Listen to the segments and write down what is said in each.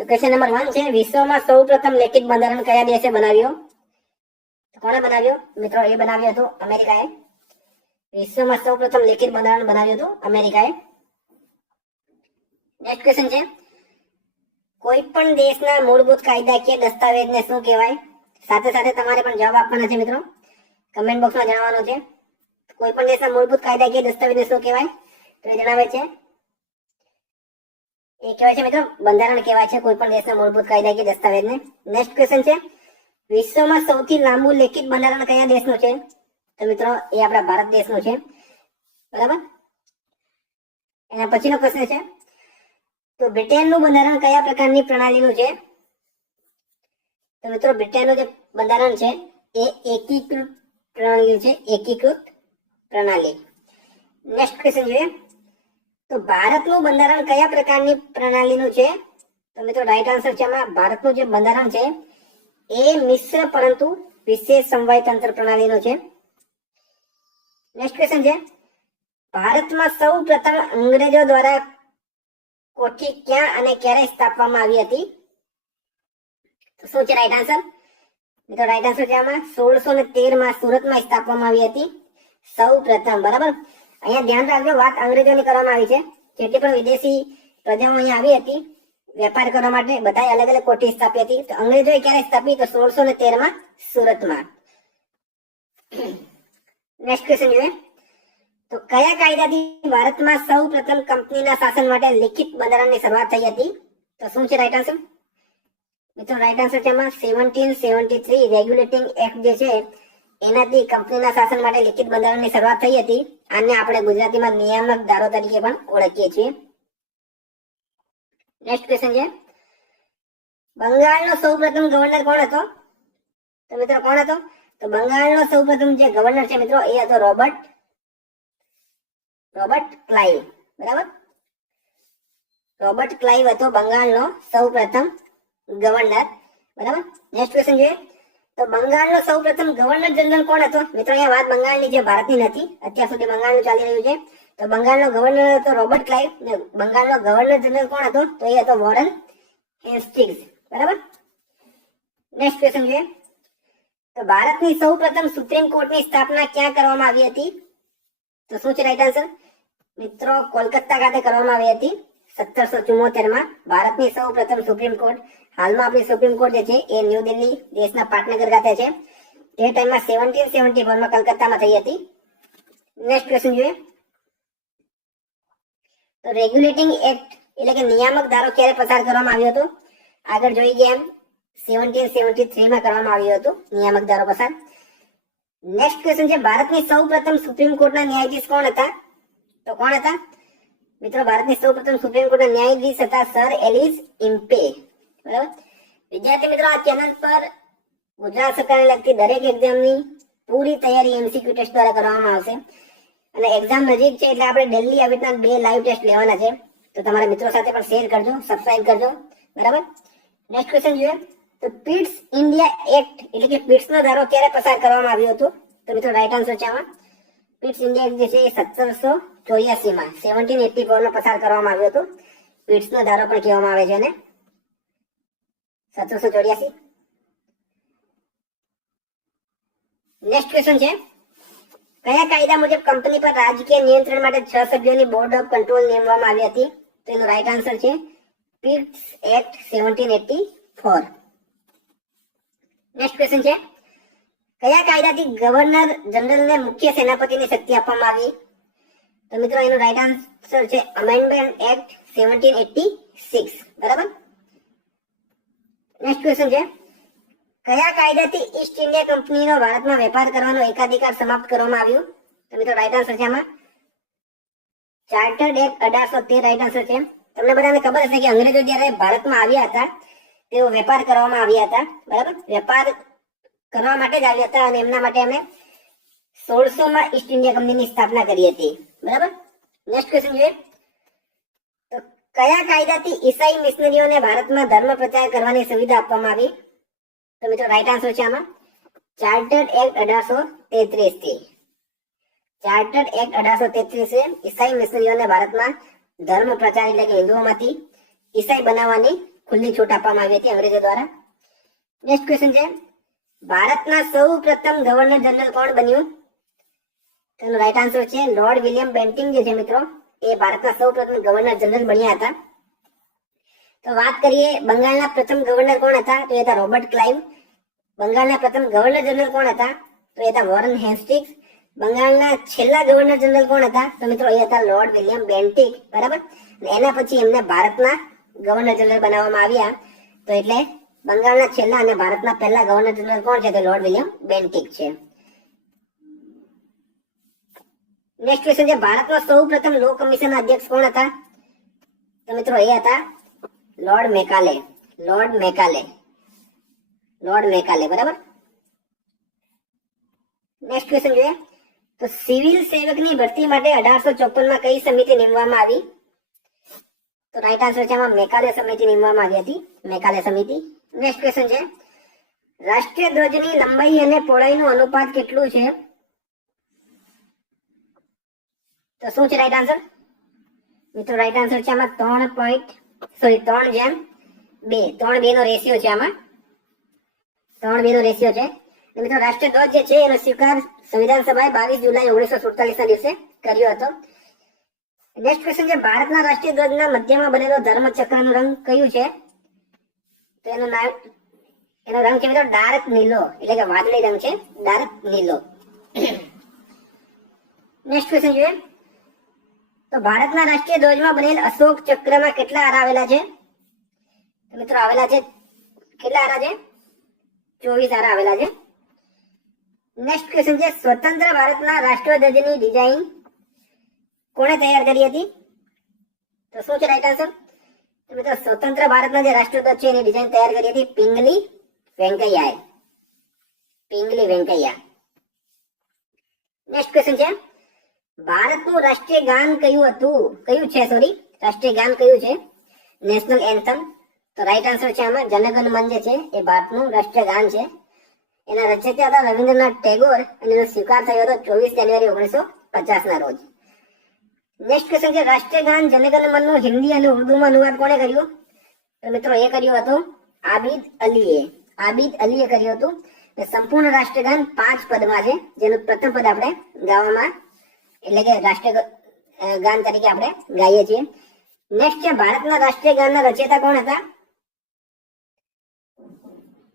તો question number 1 છે, વિશ્વમાં સૌપ્રથમ લેખિત બંધારણ કયા દેશે બનાવ્યો? તો કોણે બનાવ્યો મિત્રો? એ બનાવ્યો હતો અમેરિકાએ. વિશ્વમાં સૌપ્રથમ લેખિત બંધારણ બનાવ્યું હતું અમેરિકાએ. નેક્સ્ટ ક્વેશ્ચન છે, કોઈ પણ દેશના મૂળભૂત કાયદાકીય દસ્તાવેજને શું કહેવાય? સાથે સાથે તમારે પણ જવાબ આપવાના છે મિત્રો, કમેન્ટ બોક્સમાં જણાવવાનું છે. કોઈ પણ દેશના મૂળભૂત કાયદાકીય દસ્તાવેજને શું કહેવાય? તો એ જણાવે છે, એ કહેવાય છે મિત્રો બંધારણ કહેવાય છે કોઈ પણ દેશના મૂળભૂત કાયદાકીય દસ્તાવેજને. નેક્સ્ટ ક્વેશ્ચન છે, વિશ્વમાં સૌથી લાંબુ લેખિત બંધારણ કયા દેશનું છે? તો મિત્રો એ આપણા ભારત દેશનું છે, બરાબર. એના પછીનો પ્રશ્ન છે, તો બ્રિટનનું બંધારણ કયા પ્રકારની પ્રણાલીનું છે? તો મિત્રો બ્રિટનનું જે બંધારણ છે એ એકીકૃત પ્રણાલી છે, એકીકૃત પ્રણાલી. નેક્સ્ટ ક્વેશ્ચન જોઈએ, તો ભારતનું બંધારણ કયા પ્રકારની પ્રણાલીનું છે? તો મિત્રો રાઈટ આન્સર છે આમાં ભારતનું જે બંધારણ છે એ મિશ્ર પરંતુ વિશેષ સમવાય તંત્ર પ્રણાલીનું છે. નેક્સ્ટ ક્વેશ્ચન છે, ભારતમાં સૌ પ્રથમ અંગ્રેજો દ્વારા કોઠી ક્યાં અને ક્યારે સ્થાપવામાં આવી હતી? તો શું છે રાઈટ આન્સર? મિત્રો રાઈટ આન્સર છે આમાં 1613 માં સુરતમાં સ્થાપવામાં આવી હતી સૌ પ્રથમ, બરાબર. અહીંયા ધ્યાન રાખજો, વાત અંગ્રેજોની કરવામાં આવી છે. જેટલી પણ વિદેશી પ્રજાઓ અહીંયા આવી હતી વેપાર કરવા માટે, બધાએ અલગ અલગ કોઠી સ્થાપી હતી. તો અંગ્રેજોએ ક્યારે સ્થાપી? તો 1613 માં સુરતમાં. નેક્સ્ટ ક્વેશ્ચન જોઈએ, તો કયા કાયદાથી ભારતમાં સૌ પ્રથમ કંપનીના શાસન માટે લિખિત બંધારણની શરૂઆત થઈ હતી? તો શું છે રાઈટ આન્સર? મિત્રો રાઈટ આન્સર છે આમાં 1773 રેગ્યુલેટિંગ એક્ટ જે છે એનાથી કંપનીના શાસન માટે લિખિત બંધારણની શરૂઆત થઈ હતી. આને આપણે ગુજરાતીમાં નિયામક ધારો તરીકે પણ ઓળખીએ છીએ. નેક્સ્ટ ક્વેશ્ચન છે, બંગાળનો સૌપ્રથમ ગવર્નર કોણ હતો? તો મિત્રો કોણ હતો? તો બંગાળનો સૌપ્રથમ જે ગવર્નર છે મિત્રો એ હતો રોબર્ટ ક્લાઇવ, બરાબર. રોબર્ટ ક્લાઇવ હતો બંગાળનો સૌપ્રથમ ગવર્નર, બરાબર. નેક્સ્ટ ક્વેશ્ચન જોઈએ, તો બંગાળનો સૌપ્રથમ ગવર્નર જનરલ કોણ હતો? મિત્રો અહીંયા વાત બંગાળની જે ભારતની નથી, અત્યાર સુધી બંગાળનું ચાલી રહ્યું છે. તો બંગાળનો ગવર્નર હતો રોબર્ટ ક્લાઇવ. બંગાળનો ગવર્નર જનરલ કોણ હતો? તો એ હતો વોરેન હેસ્ટિંગ્સ, બરાબર. નેક્સ્ટ ક્વેશ્ચન જોઈએ, તો ભારતની સૌપ્રથમ સુપ્રીમ કોર્ટની સ્થાપના ક્યાં કરવામાં આવી હતી? તો શું છે રાઈટ આન્સર? મિત્રો કોલકાતા ખાતે કરવામાં આવી હતી 1774 માં ભારતની સૌપ્રથમ સુપ્રીમ કોર્ટ. હાલમાં આપણી સુપ્રીમ કોર્ટ જે છે એ ન્યૂ દિલ્હી દેશના પાટનગર ખાતે છે. તે ટાઈમમાં 1774 માં કલકત્તામાં થઈ હતી. નેક્સ્ટ ક્વેશ્ચન જોઈએ, તો રેગ્યુલેટિંગ એક્ટ એટલે કે નિયામક ધારો ક્યારે પસાર કરવામાં આવ્યો હતો? આગળ જોઈ ગયા એમ 1773 માં કરવામાં આવ્યો હતો નિયામક ધારો પસાર. નેક્સ્ટ ક્વેશ્ચન છે, ભારતની સૌપ્રથમ સુપ્રીમ કોર્ટના ન્યાયાધીશ કોણ હતા? તો કોણ હતા મિત્રો? ભારતની સૌપ્રથમ સુપ્રીમ કોર્ટના ન્યાયાધીશ હતા સર એલિસ ઇમ્પે, બરાબર. વિદ્યાર્થી મિત્રો, આ ચેનલ પર ગુજરાત સરકારને લગતી દરેક એક્ઝામની પૂરી તૈયારી એમસીક્યુ ટેસ્ટ દ્વારા કરવામાં આવશે. અને એક્ઝામ નજીક છે એટલે આપણે ડેલી આવી રીતના 2 લાઈવ ટેસ્ટ લેવાના છે. તો તમારા મિત્રો સાથે પણ શેર કરજો, સબસ્ક્રાઇબ કરજો, બરાબર. નેક્સ્ટ ક્વેશ્ચન જોઈએ, તો પીટ્સ ઇન્ડિયા એક્ટ એટલે કે પીટ્સનો ધારો ક્યારે પસાર કરવામાં આવ્યો હતો? તો મિત્રો રાઈટ આન્સર છે આમાં પીટ્સ ઇન્ડિયા એક્ટ જે છે એ 1784 માં 1784 માં પસાર કરવામાં આવ્યો હતો. પીટ્સનો ધારો પણ કહેવામાં આવે છે ને 1784. નેક્સ્ટ ક્વેશ્ચન છે, કયા કાયદા મુજબ કંપની પર રાજકીય નિયંત્રણ માટે 6 સભ્યોની બોર્ડ ઓફ કંટ્રોલ નિમવામાં આવી હતી? તો એનો રાઈટ આન્સર છે પીટ્સ એક્ટ 1784. નેક્સ્ટ ક્વેશ્ચન છે, કયા કાયદાથી ગવર્નર જનરલને મુખ્ય સેનાપતિની શક્તિ આપવામાં આવી? તો મિત્રો એનો રાઈટ આન્સર છે અમેન્ડમેન્ટ એક્ટ 1786, બરાબર. નેક્સ્ટ ક્વેશ્ચન છે, કયા કાયદાથી ઈસ્ટ ઇન્ડિયા કંપનીનો ભારતમાં વેપાર કરવાનો એકાધિકાર સમાપ્ત કરવામાં આવ્યો? તો મિત્રો રાઈટ આન્સર છે આમાં ચાર્ટર્ડ એક્ટ 1813 રાઈટ આન્સર છે. તમને બધાને ખબર હશે કે અંગ્રેજો જ્યારે ભારતમાં આવ્યા હતા તેઓ વેપાર કરવામાં આવ્યા હતા, બરાબર. વેપાર કરવા માટે જ આવ્યા હતા અને એમના માટે અમે 1600 માં ઈસ્ટ ઇન્ડિયા કંપનીની સ્થાપના કરી હતી, બરાબર. નેક્સ્ટ ક્વેશ્ચન જોઈએ, તો કયા કાયદાથી ઈસાઈ મિશનરીઓને ભારતમાં ધર્મ પ્રચાર કરવાની સુવિધા આપવામાં આવી? તો મિત્રો રાઈટ આન્સર છે આમાં ચાર્ટર્ડ એક્ટ 1833 થી. ચાર્ટર્ડ એક્ટ 1833 ઈસાઈ મિશનરીઓને ભારતમાં ધર્મ પ્રચાર એટલે કે હિન્દુઓમાંથી ઈસાઈ બનાવવાની ખુલ્લી છૂટ આપવામાં આવી હતી અંગ્રેજો દ્વારા. નેક્સ્ટ ક્વેશ્ચન છે, ભારતના સૌ પ્રથમ ગવર્નર જનરલ કોણ બન્યું? તેનો રાઈટ આન્સર છે લોર્ડ વિલિયમ બેન્ટિંગ જે છે મિત્રો, એ ભારતના સૌ પ્રથમ ગવર્નર જનરલ બન્યા હતા. તો વાત કરીએ બંગાળના પ્રથમ ગવર્નર કોણ હતા? તો એ હતા રોબર્ટ ક્લાઇવ. બંગાળના પ્રથમ ગવર્નર જનરલ કોણ હતા? તો એ હતા વોરન હેસ્ટિંગ્સ. બંગાળના છેલ્લા ગવર્નર જનરલ કોણ હતા? તો મિત્રો એ હતા લોર્ડ વિલિયમ બેન્ટિક. બરાબર. એના પછી એમને ભારતના ગવર્નર જનરલ બનાવવામાં આવ્યા. તો એટલે બંગાળના છેલ્લા અને ભારતના પહેલા ગવર્નર જનરલ કોણ છે? તો લોર્ડ વિલિયમ બેન્ટિક છે. નેક્સ્ટ ક્વેશ્ચન છે, ભારતમાં સૌ પ્રથમ લો કમિશનના અધ્યક્ષ કોણ હતા? તો મિત્રો એ હતા લોર્ડ મેકાલે. લોર્ડ મેકાલે. લોર્ડ મેકાલે. બરાબર. નેક્સ્ટ ક્વેશ્ચન જોઈએ તો સિવિલ સેવકની ભરતી માટે 1854 કઈ સમિતિ નીમવામાં આવી? તો રાઈટ આન્સર છે આમાં મેકાલે સમિતિ નીમવામાં આવી હતી. મેકાલે સમિતિ. નેક્સ્ટ ક્વેશ્ચન છે, રાષ્ટ્રીય ધ્વજની લંબાઈ અને પહોળાઈનું અનુપાત કેટલું છે? તો શું છે રાઈટ આન્સર? મિત્રો રાઈટ આન્સર છે આમાં 3:2 નો રેશિયો છે. આમાં 3:2 નો રેશિયો છે. મિત્રો રાષ્ટ્રીય ધ્વજ જે છે એનો સ્વીકાર સંવિધાન સભાએ 22 જુલાઈ 1947 ના દિવસે કર્યો હતો. નેક્સ્ટ ક્વેશ્ચન છે, ભારતના રાષ્ટ્રીય ધ્વજના મધ્યમાં બનેલો ધર્મચક્રનો રંગ કયું છે? તો એનો રંગ છે મિત્રો ડાર્ક નીલો, એટલે કે વાદળી રંગ છે, ડાર્ક નીલો. નેક્સ્ટ ક્વેશ્ચન જોઈએ તો ભારતના રાષ્ટ્રીય ધ્વજમાં બનેલ અશોક ચક્રમાં કેટલા આરા આવેલા છે? મિત્રો આવેલા છે, કેટલા આરા છે? 24 આરા આવેલા છે. નેક્સ્ટ ક્વેશ્ચન છે, સ્વતંત્ર ભારતના રાષ્ટ્રધ્વજની ડિઝાઇન કોણે તૈયાર કરી હતી? તો શું છે રાઈટ આન્સર? તો મિત્રો સ્વતંત્ર ભારતના જે રાષ્ટ્રધ્વજ છે એની ડિઝાઇન તૈયાર કરી હતી પિંગલી વેંકૈયાએ. પિંગલી વેંકૈયા. નેક્સ્ટ ક્વેશ્ચન છે, ભારતનું રાષ્ટ્રીય ગાન કયું હતું? રાષ્ટ્રીય ગાન કયું છે? National anthem. તો રાઈટ આન્સર છે આમાં જનગણ મન જે છે એ ભારતનું રાષ્ટ્રીય ગાન છે. એના રચયિતા હતા રવિન્દ્રનાથ ટેગોર અને એનો સ્વીકાર થયો હતો 24 જાન્યુઆરી 1950 ના રોજ. નેક્સ્ટ ક્વેશ્ચન છે, રાષ્ટ્રીય ગાન જનગણ મનનું હિન્દી અને ઉર્દુમાં અનુવાદ કોણે કર્યું? તો મિત્રો એ કર્યું હતું આબિદ અલીએ. આબિદ અલીએ કર્યું હતું. સંપૂર્ણ રાષ્ટ્રીય ગાન 5 પદમાં છે, જેનું પ્રથમ પદ આપણે ગાવામાં એટલે કે રાષ્ટ્રીય ગાન તરીકે આપણે ગાઈએ છીએ. નેક્સ્ટ છે, ભારતના રાષ્ટ્રીય ગાનના રચયિતા કોણ હતા?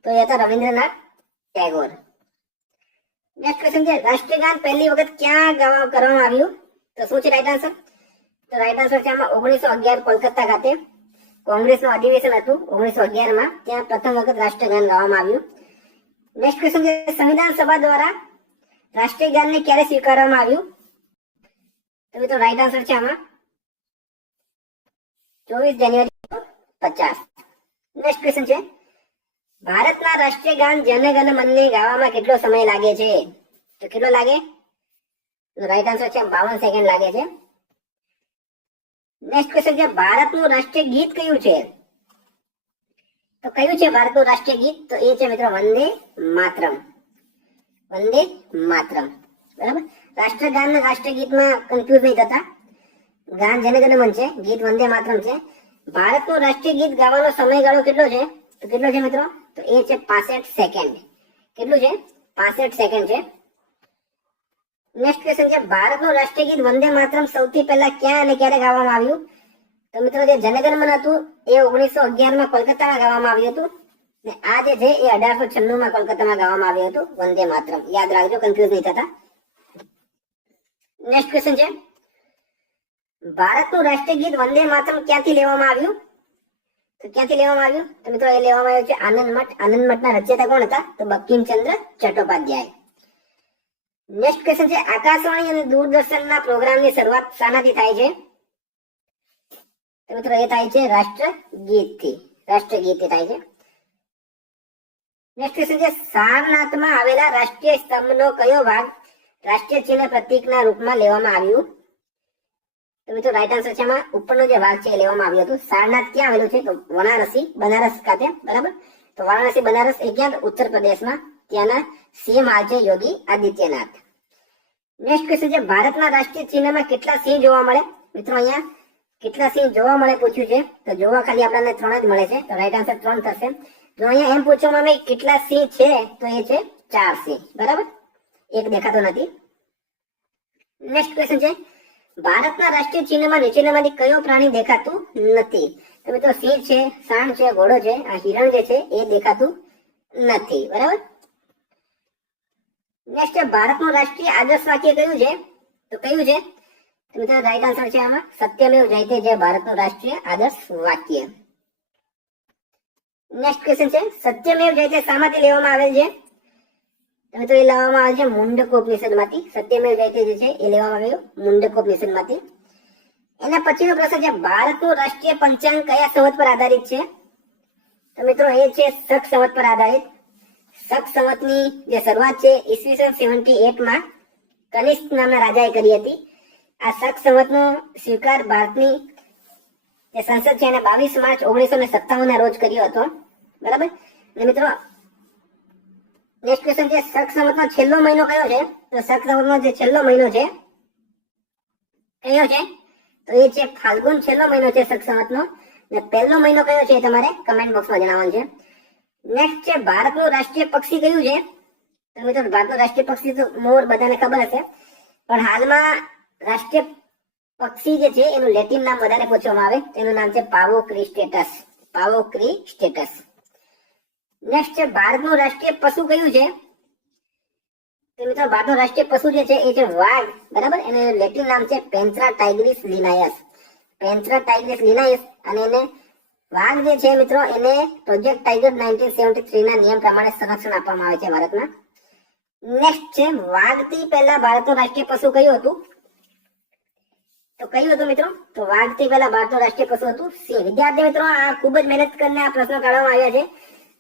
તો એ હતા રવિન્દ્રનાથ ટેગોર. નેક્સ્ટ ક્વેશ્ચન છે, રાષ્ટ્રીય ગાન પહેલી વખત ક્યાં કરવામાં આવ્યું? તો શું છે રાઈટ આન્સર? તો રાઈટ આન્સર છે આમાં 1911 કોલકાતા ખાતે કોંગ્રેસનું અધિવેશન હતું 1911 માં, ત્યાં પ્રથમ વખત રાષ્ટ્રીય ગાન ગાવામાં આવ્યું. નેક્સ્ટ ક્વેશ્ચન છે, સંવિધાન સભા દ્વારા રાષ્ટ્રીય ગાનને ક્યારે સ્વીકારવામાં આવ્યું? તો મિત્રો રાઈટ આન્સર છે આમાં 24 જાન્યુઆરી 50. નેક્સ્ટ ક્વેશ્ચન છે, ભારતના રાષ્ટ્રીય ગાન જનગણ મનને ગાવામાં કેટલો સમય લાગે છે? તો કેટલો લાગે? રાઈટ આન્સર છે 52 સેકન્ડ લાગે છે. નેક્સ્ટ ક્વેશ્ચન છે, ભારતનું રાષ્ટ્રીય ગીત કયું છે? તો કયું છે ભારતનું રાષ્ટ્રીય ગીત? તો એ છે મિત્રો વંદે માતરમ. વંદે માતરમ. બરાબર. રાષ્ટ્રગાન અને રાષ્ટ્રીય ગીતમાં કન્ફ્યુઝ નહીં થતા. ગાન જનગણ મન છે, ગીત વંદે માતરમ છે. ભારતનું રાષ્ટ્રીય ગીત ગાવાનો સમયગાળો કેટલો છે? તો કેટલો છે મિત્રો? તો એ છે 65 સેકન્ડ. કેટલું છે? 65 સેકન્ડ છે. નેક્સ્ટ ક્વેશ્ચન છે, ભારતનું રાષ્ટ્રીય ગીત વંદે માતરમ સૌથી પહેલા ક્યાં અને ક્યારે ગાવામાં આવ્યું? તો મિત્રો જે જનગણ મન હતું એ 1911 માં કોલકાતામાં ગાવામાં આવ્યું હતું, ને આ જે છે એ 1896 માં કોલકાતામાં ગાવામાં આવ્યું હતું વંદે માતરમ. યાદ રાખજો, કન્ફ્યુઝ નહીં થતા. નેક્સ્ટ ક્વેશ્ચન છે, ભારતનું રાષ્ટ્રીય ગીત વંદે માતરમ ક્યાંથી લેવામાં આવ્યું? તો ક્યાંથી લેવામાં આવ્યું? તો મિત્રો એ લેવામાં આવ્યું છે આનંદ મઠ. આનંદ મઠના રચયિતા કોણ હતા? તો બંકિમચંદ્ર ચટ્ટોપાધ્યાય. નેક્સ્ટ ક્વેશ્ચન છે, આકાશવાણી અને દૂરદર્શનના પ્રોગ્રામની શરૂઆત શાનાથી થાય છે? તો મિત્રો એ થાય છે રાષ્ટ્રગીતથી. રાષ્ટ્રગીતથી થાય છે. નેક્સ્ટ ક્વેશ્ચન છે, સારનાથમાં આવેલા રાષ્ટ્રીય સ્તંભનો કયો ભાગ રાષ્ટ્રીય ચિહ્ન પ્રતીકના રૂપમાં લેવામાં આવ્યું? તો મિત્રો રાઈટ આન્સર છે એમાં ઉપરનો જે ભાગ છે એ લેવામાં આવ્યું હતું. સારનાથ ક્યાં આવેલું છે? તો વારાણસી, બનારસ ખાતે. બરાબર. તો વારાણસી બનારસ એ ક્યાં? ઉત્તર પ્રદેશમાં. ત્યાંના સીએમ હાલ છે યોગી આદિત્યનાથ. નેક્સ્ટ ક્વેશ્ચન છે, ભારતના રાષ્ટ્રીય ચિહ્નમાં કેટલા સિંહ જોવા મળે? મિત્રો અહીંયા કેટલા સિંહ જોવા મળે પૂછ્યું છે, તો જોવા ખાલી આપણને 3 જ મળે છે, તો રાઈટ આન્સર 3 થશે. જો અહીંયા એમ પૂછવામાં આવે કેટલા સિંહ છે, તો એ છે 4 સિંહ, બરાબર, એક દેખાતો નથી. નેક્સ્ટ ક્વેશ્ચન છે, ભારતના રાષ્ટ્રીય ચિહ્નમાં નીચેનામાંથી કયો પ્રાણી દેખાતું નથી? તો મિત્રો સિંહ છે, સાણ છે, ઘોડો છે, આ હિરણ જે છે એ દેખાતું નથી, બરાબર. નેક્સ્ટ ભારતનું રાષ્ટ્રીય આદર્શ વાક્ય કયું છે? તો કયું છે? તો મિત્રો રાઈટ આન્સર છે આમાં સત્યમેવ જયતે જે ભારતનું રાષ્ટ્રીય આદર્શ વાક્ય. નેક્સ્ટ ક્વેશ્ચન છે, સત્યમેવ જયતે શામાંથી લેવામાં આવેલ છે? તો મિત્રો એ લેવામાં આવે છે મુંડકોપનિષદમાંથી. સત્યમેવ જયતે જે છે એ લેવામાં આવ્યું મુંડકોપનિષદમાંથી. એના પછીનો પ્રશ્ન છે, ભારતનું રાષ્ટ્રીય પંચાંગ કયા સંવત પર આધારિત છે? તો મિત્રો એ છે શક સંવત પર આધારિત. શક સંવતની જે શરૂઆત છે ઈસવીસન 78 માં કનિષ્ક નામના રાજાએ કરી હતી. આ શક સંવતનો સ્વીકાર ભારતની જે સંસદ છે એને 22 માર્ચ 1957 ના રોજ કર્યો હતો, બરાબર. અને મિત્રો નેક્સ્ટ ક્વેશ્ચન છે, શક સંવતનો છેલ્લો મહિનો કયો છે? તો શક સંવતનો જે છેલ્લો મહિનો છે કયો છે? તો એ છે ફાલ્ગુન છેલ્લો મહિનો છે શક સંવતનો. અને પહેલો મહિનો કયો છે તમારે કમેન્ટ બોક્સમાં જણાવવાનું છે. નેક્સ્ટ છે, ભારતનું રાષ્ટ્રીય પક્ષી કયું છે? તો મિત્રો ભારતનું રાષ્ટ્રીય પક્ષી તો મોર બધાને ખબર હશે, પણ હાલમાં રાષ્ટ્રીય પક્ષી જે છે એનું લેટિન નામ વધારે પૂછવામાં આવે, તેનું નામ છે પાવો ક્રિસ્ટેટસ. પાવો ક્રિસ્ટેટસ. નેક્સ્ટ છે, ભારતનું રાષ્ટ્રીય પશુ કયું છે? તો મિત્રો ભારતનું રાષ્ટ્રીય પશુ જે છે એ છે વાઘ, બરાબર. એનું લેટિન નામ છે પેન્થરા ટાઇગ્રિસ લિનાયસ. પેન્થરા ટાઇગ્રિસ લિનાયસ. અને એને વાઘ જે છે મિત્રો એને પ્રોજેક્ટ ટાઈગર 1973 ના નિયમ પ્રમાણે સંરક્ષણ આપવામાં આવે છે ભારતમાં. નેક્સ્ટ છે, વાઘથી પહેલા ભારતનું રાષ્ટ્રીય પશુ કયું હતું? તો કયું હતું મિત્રો? તો વાઘથી પહેલા ભારતનું રાષ્ટ્રીય પશુ હતું સિંહ. વિદ્યાર્થી મિત્રો આ ખૂબ જ મહેનત કરીને આ પ્રશ્નો કાઢવામાં આવ્યા છે.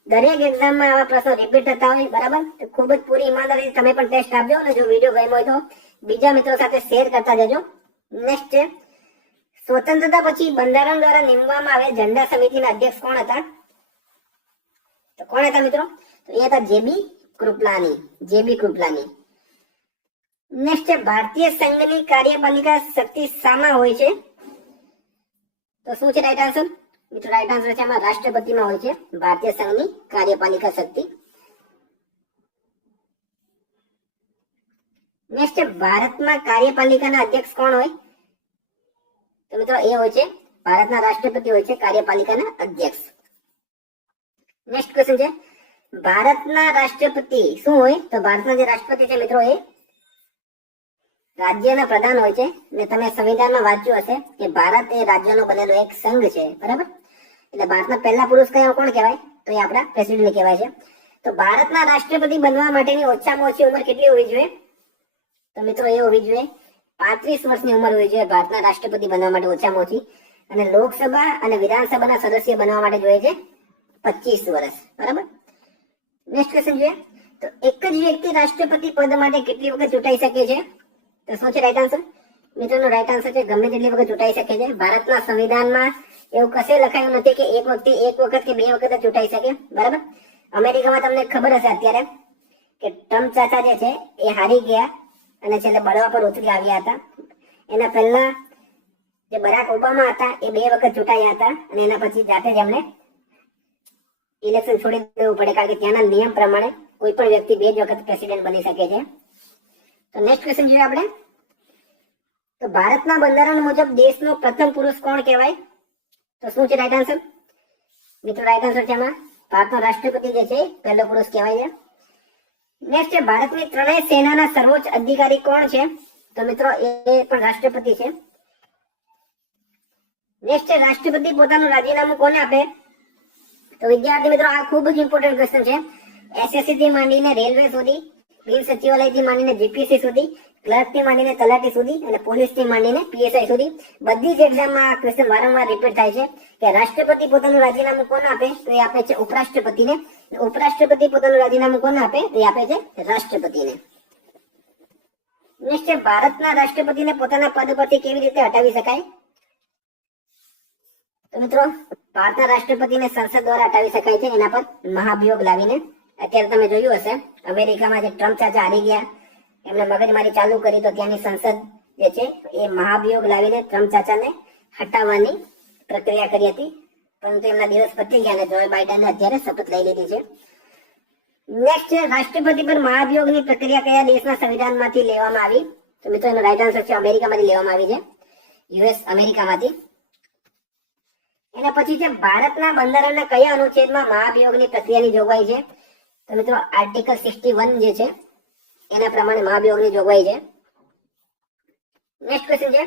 દરેક એક્ઝામમાં આવા પ્રશ્નો રિપીટ થતા હોય, બરાબર. તો ખૂબ જ પૂરી ઈમાનદારીથી તમે પણ ટેસ્ટ આપજો અને જો વિડીયો ગમ્યો હોય તો બીજા મિત્રો સાથે શેર કરતા જજો. નેક્સ્ટ છે, સ્વતંત્રતા પછી બંધારણ દ્વારા નિમવામાં આવેલ ઝંડા સમિતિના અધ્યક્ષ કોણ હતા? તો કોણ હતા મિત્રો? તો એ હતા જેબી કૃપલાની. જેબી કૃપલાની. નેક્સ્ટ છે, ભારતીય સંઘની કાર્યપાલિકા શક્તિ શામાં હોય છે? તો શું છે રાઈટ આન્સર? મિત્રો રાઈટ આન્સર છે આમાં રાષ્ટ્રપતિમાં હોય છે ભારતીય સંઘની કાર્યપાલિકા શક્તિ. નેક્સ્ટ છે, ભારતમાં કાર્યપાલિકાના અધ્યક્ષ કોણ હોય? તો મિત્રો એ હોય છે ભારતના રાષ્ટ્રપતિ હોય છે કાર્યપાલિકાના અધ્યક્ષ. નેક્સ્ટ ક્વેશ્ચન છે, ભારતના રાષ્ટ્રપતિ શું હોય? તો ભારતના જે રાષ્ટ્રપતિ છે મિત્રો એ રાજ્યના પ્રધાન હોય છે. ને તમે સંવિધાનમાં વાંચ્યું હશે કે ભારત એ રાજ્યનો બનેલો એક સંઘ છે, બરાબર. એટલે ભારતના પહેલા પુરુષ કયા કોણ કહેવાય? તો એ આપણા પ્રેસિડેન્ટ કહેવાય છે. તો ભારતના રાષ્ટ્રપતિ બનવા માટેની ઓછામાં ઓછી ઉંમર કેટલી હોવી જોઈએ? તો મિત્રો એ હોવી જોઈએ 35 વર્ષની ઉંમર હોવી જોઈએ ભારતના રાષ્ટ્રપતિ બનવા માટે ઓછામાં ઓછી. અને લોકસભા અને વિધાનસભાના સદસ્ય બનવા માટે જોઈએ છે 25 વર્ષ, બરાબર. નેક્સ્ટ ક્વેશ્ચન જોઈએ, તો એક જ વ્યક્તિ રાષ્ટ્રપતિ પદ માટે કેટલી વખત ચૂંટાઈ શકે છે? તો શું છે રાઈટ આન્સર? મિત્રોનો રાઈટ આન્સર છે ગમે તેટલી વખત ચૂંટાઈ શકે છે. ભારતના સંવિધાનમાં એવું કશે લખાયું નથી કે એક વખત કે 2 વખત જ ચૂંટાઈ શકે, બરાબર. અમેરિકામાં તમને ખબર હશે અત્યારે કે ટ્રમ્પ ચાચા જે છે એ હારી ગયા અને છેલ્લે બળવા પર ઉતરી આવ્યા હતા. એના પહેલા જે બરાક ઓબામા હતા એ 2 વખત ચૂંટાયા હતા અને એના પછી જાતે જ એમને ઇલેક્શન છોડી દેવું પડે, કારણ કે ત્યાંના નિયમ પ્રમાણે કોઈ પણ વ્યક્તિ 2 જ વખત પ્રેસિડેન્ટ બની શકે છે. તો નેક્સ્ટ ક્વેશ્ચન જોઈએ આપણે, તો ભારતના બંધારણ મુજબ દેશનો પ્રથમ પુરુષ કોણ કહેવાય? તો શું છે રાઈટ આન્સર? મિત્રો રાઈટ આન્સર છે આમાં ભારતનો રાષ્ટ્રપતિ જે છે પહેલો પુરુષ કહેવાય છે. નેક્સ્ટ છે, ભારતની ત્રણેય સેનાના સર્વોચ્ચ અધિકારી કોણ છે? તો મિત્રો એ પણ રાષ્ટ્રપતિ છે. નેક્સ્ટ છે, રાષ્ટ્રપતિ પોતાનું રાજીનામું કોને આપે? તો વિદ્યાર્થી મિત્રો આ ખૂબ જ ઇમ્પોર્ટન્ટ ક્વેશ્ચન છે. એસએસસી થી માંડીને રેલવે સુધી, બિન સચિવાલયથી માંડીને જીપીસી સુધી, ક્લર્કથી માંડીને તલાટી સુધી અને પોલીસથી માંડીને પીએસઆઈ સુધી બધી જ એક્ઝામમાં આ ક્વેશ્ચન વારંવાર રિપીટ થાય છે કે રાષ્ટ્રપતિ પોતાનું રાજીનામું કોને આપે? તો એ આપે છે ઉપરાષ્ટ્રપતિને. ઉપરાષ્ટ્રપતિ પોતાનું રાજીનામું કોને આપે? તો એ આપે છે રાષ્ટ્રપતિને. નેક્સ્ટ છે, ભારતના રાષ્ટ્રપતિને પોતાના પદ પરથી કેવી રીતે હટાવી શકાય? તો મિત્રો ભારતના રાષ્ટ્રપતિને સંસદ દ્વારા હટાવી શકાય છે એના પર મહાભિયોગ લાવીને. અત્યારે તમે જોયું હશે અમેરિકામાં જે ટ્રમ્પ ચાચા હારી ગયા, એમને મગજમારી ચાલુ કરી તો ત્યાંની સંસદ જે છે એ મહાભિયોગ લાવીને ટ્રમ્પ ચાચાને હટાવવાની પ્રક્રિયા કરી હતી, પરંતુ એમના દિવસ પતી ગયા અને જો બાઇડને અત્યારે શપથ લઈ લીધી છે. નેક્સ્ટ છે રાષ્ટ્રપતિ પર મહાભિયોગની પ્રક્રિયા કયા દેશના સંવિધાનમાંથી લેવામાં આવી? તો મિત્રો એનો રાઈટ આન્સર છે અમેરિકામાંથી લેવામાં આવી છે, યુએસ અમેરિકામાંથી. એના પછી છે ભારતના બંધારણના કયા અનુચ્છેદમાં મહાભિયોગની પ્રક્રિયાની જોગવાઈ છે? તો મિત્રો આર્ટિકલ 61 જે છે એના પ્રમાણે મહાભિયોગની જોગવાઈ છે. નેક્સ્ટ ક્વેશ્ચન છે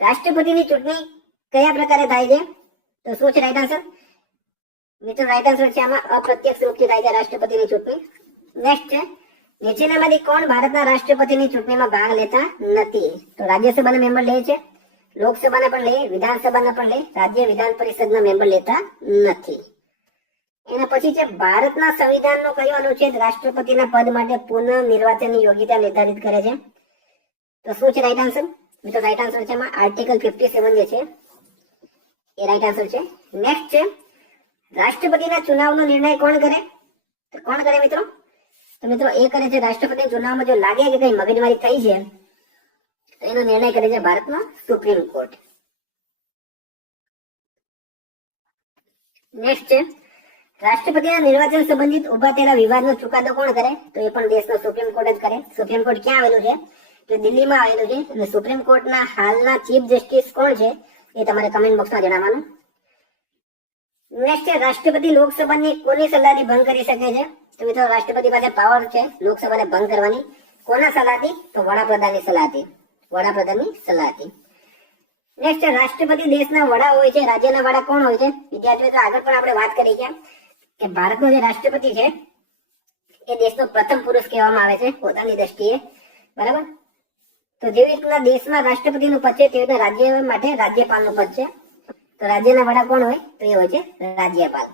રાષ્ટ્રપતિની ચૂંટણી કયા પ્રકારે થાય છે? તો શું છે રાઈટ આન્સર? મિત્રો રાઈટ આન્સર છે આમાં અપ્રત્યક્ષ રૂપથી થાય છે રાષ્ટ્રપતિની ચૂંટણી. નેક્સ્ટ છે નીચેનામાંથી કોણ ભારતના રાષ્ટ્રપતિની ચૂંટણીમાં ભાગ લેતા નથી? તો રાજ્યસભાના મેમ્બર લે છે, લોકસભાના પણ લે, વિધાનસભાના પણ લે, રાજ્ય વિધાન પરિષદના મેમ્બર લેતા નથી. એના પછી છે ભારતના સંવિધાનનો કયો અનુચ્છેદ રાષ્ટ્રપતિના પદ માટે પુનઃ નિર્વાચનની યોગ્યતા નિર્ધારિત કરે છે? તો શું છે રાઈટ આન્સર? મિત્રો રાઈટ આન્સર છે આમાં આર્ટિકલ 57 જે છે એ રાઈટ આન્સર છે. નેક્સ્ટ છે રાષ્ટ્રપતિના ચુનાવનો નિર્ણય કોણ કરે? તો કોણ કરે મિત્રો? તો મિત્રો એ કરે છે રાષ્ટ્રપતિના ચુનાવમાં જો લાગે કે કઈ મગજમારી થઈ છે તો એનો નિર્ણય કરે છે ભારતનો સુપ્રીમ કોર્ટ. નેક્સ્ટ છે રાષ્ટ્રપતિના નિર્વાચન સંબંધિત ઉભા થયેલા વિવાદનો ચુકાદો કોણ કરે? તો એ પણ દેશનો સુપ્રીમ કોર્ટ જ કરે. સુપ્રીમ કોર્ટ ક્યાં આવેલું છે? તો દિલ્હીમાં આવેલું છે. અને સુપ્રીમ કોર્ટના હાલના ચીફ જસ્ટિસ કોણ છે એ તમારે કમેન્ટ બોક્સમાં જણાવવાનું. નેક્સ્ટ છે રાષ્ટ્રપતિ લોકસભાની કોની સલાહથી ભંગ કરી શકે છે? તો મિત્રો રાષ્ટ્રપતિ પાસે પાવર છે લોકસભાને ભંગ કરવાની. કોના સલાહથી? તો વડાપ્રધાનની સલાહથી. વડાપ્રધાનની સલાહથી. નેક્સ્ટ છે રાષ્ટ્રપતિ દેશના વડા હોય છે, રાજ્યના વડા કોણ હોય છે? વિદ્યાર્થી મિત્રો આગળ પણ આપણે વાત કરી કે ભારતનો જે રાષ્ટ્રપતિ છે એ દેશનો પ્રથમ પુરુષ કહેવામાં આવે છે પોતાની દ્રષ્ટિએ, બરાબર? તો જેવી રીતના દેશમાં રાષ્ટ્રપતિનું પદ છે તેવી રીતના રાજ્ય માટે રાજ્યપાલનું પદ છે. તો રાજ્યના વડા કોણ હોય? તો એ હોય છે રાજ્યપાલ.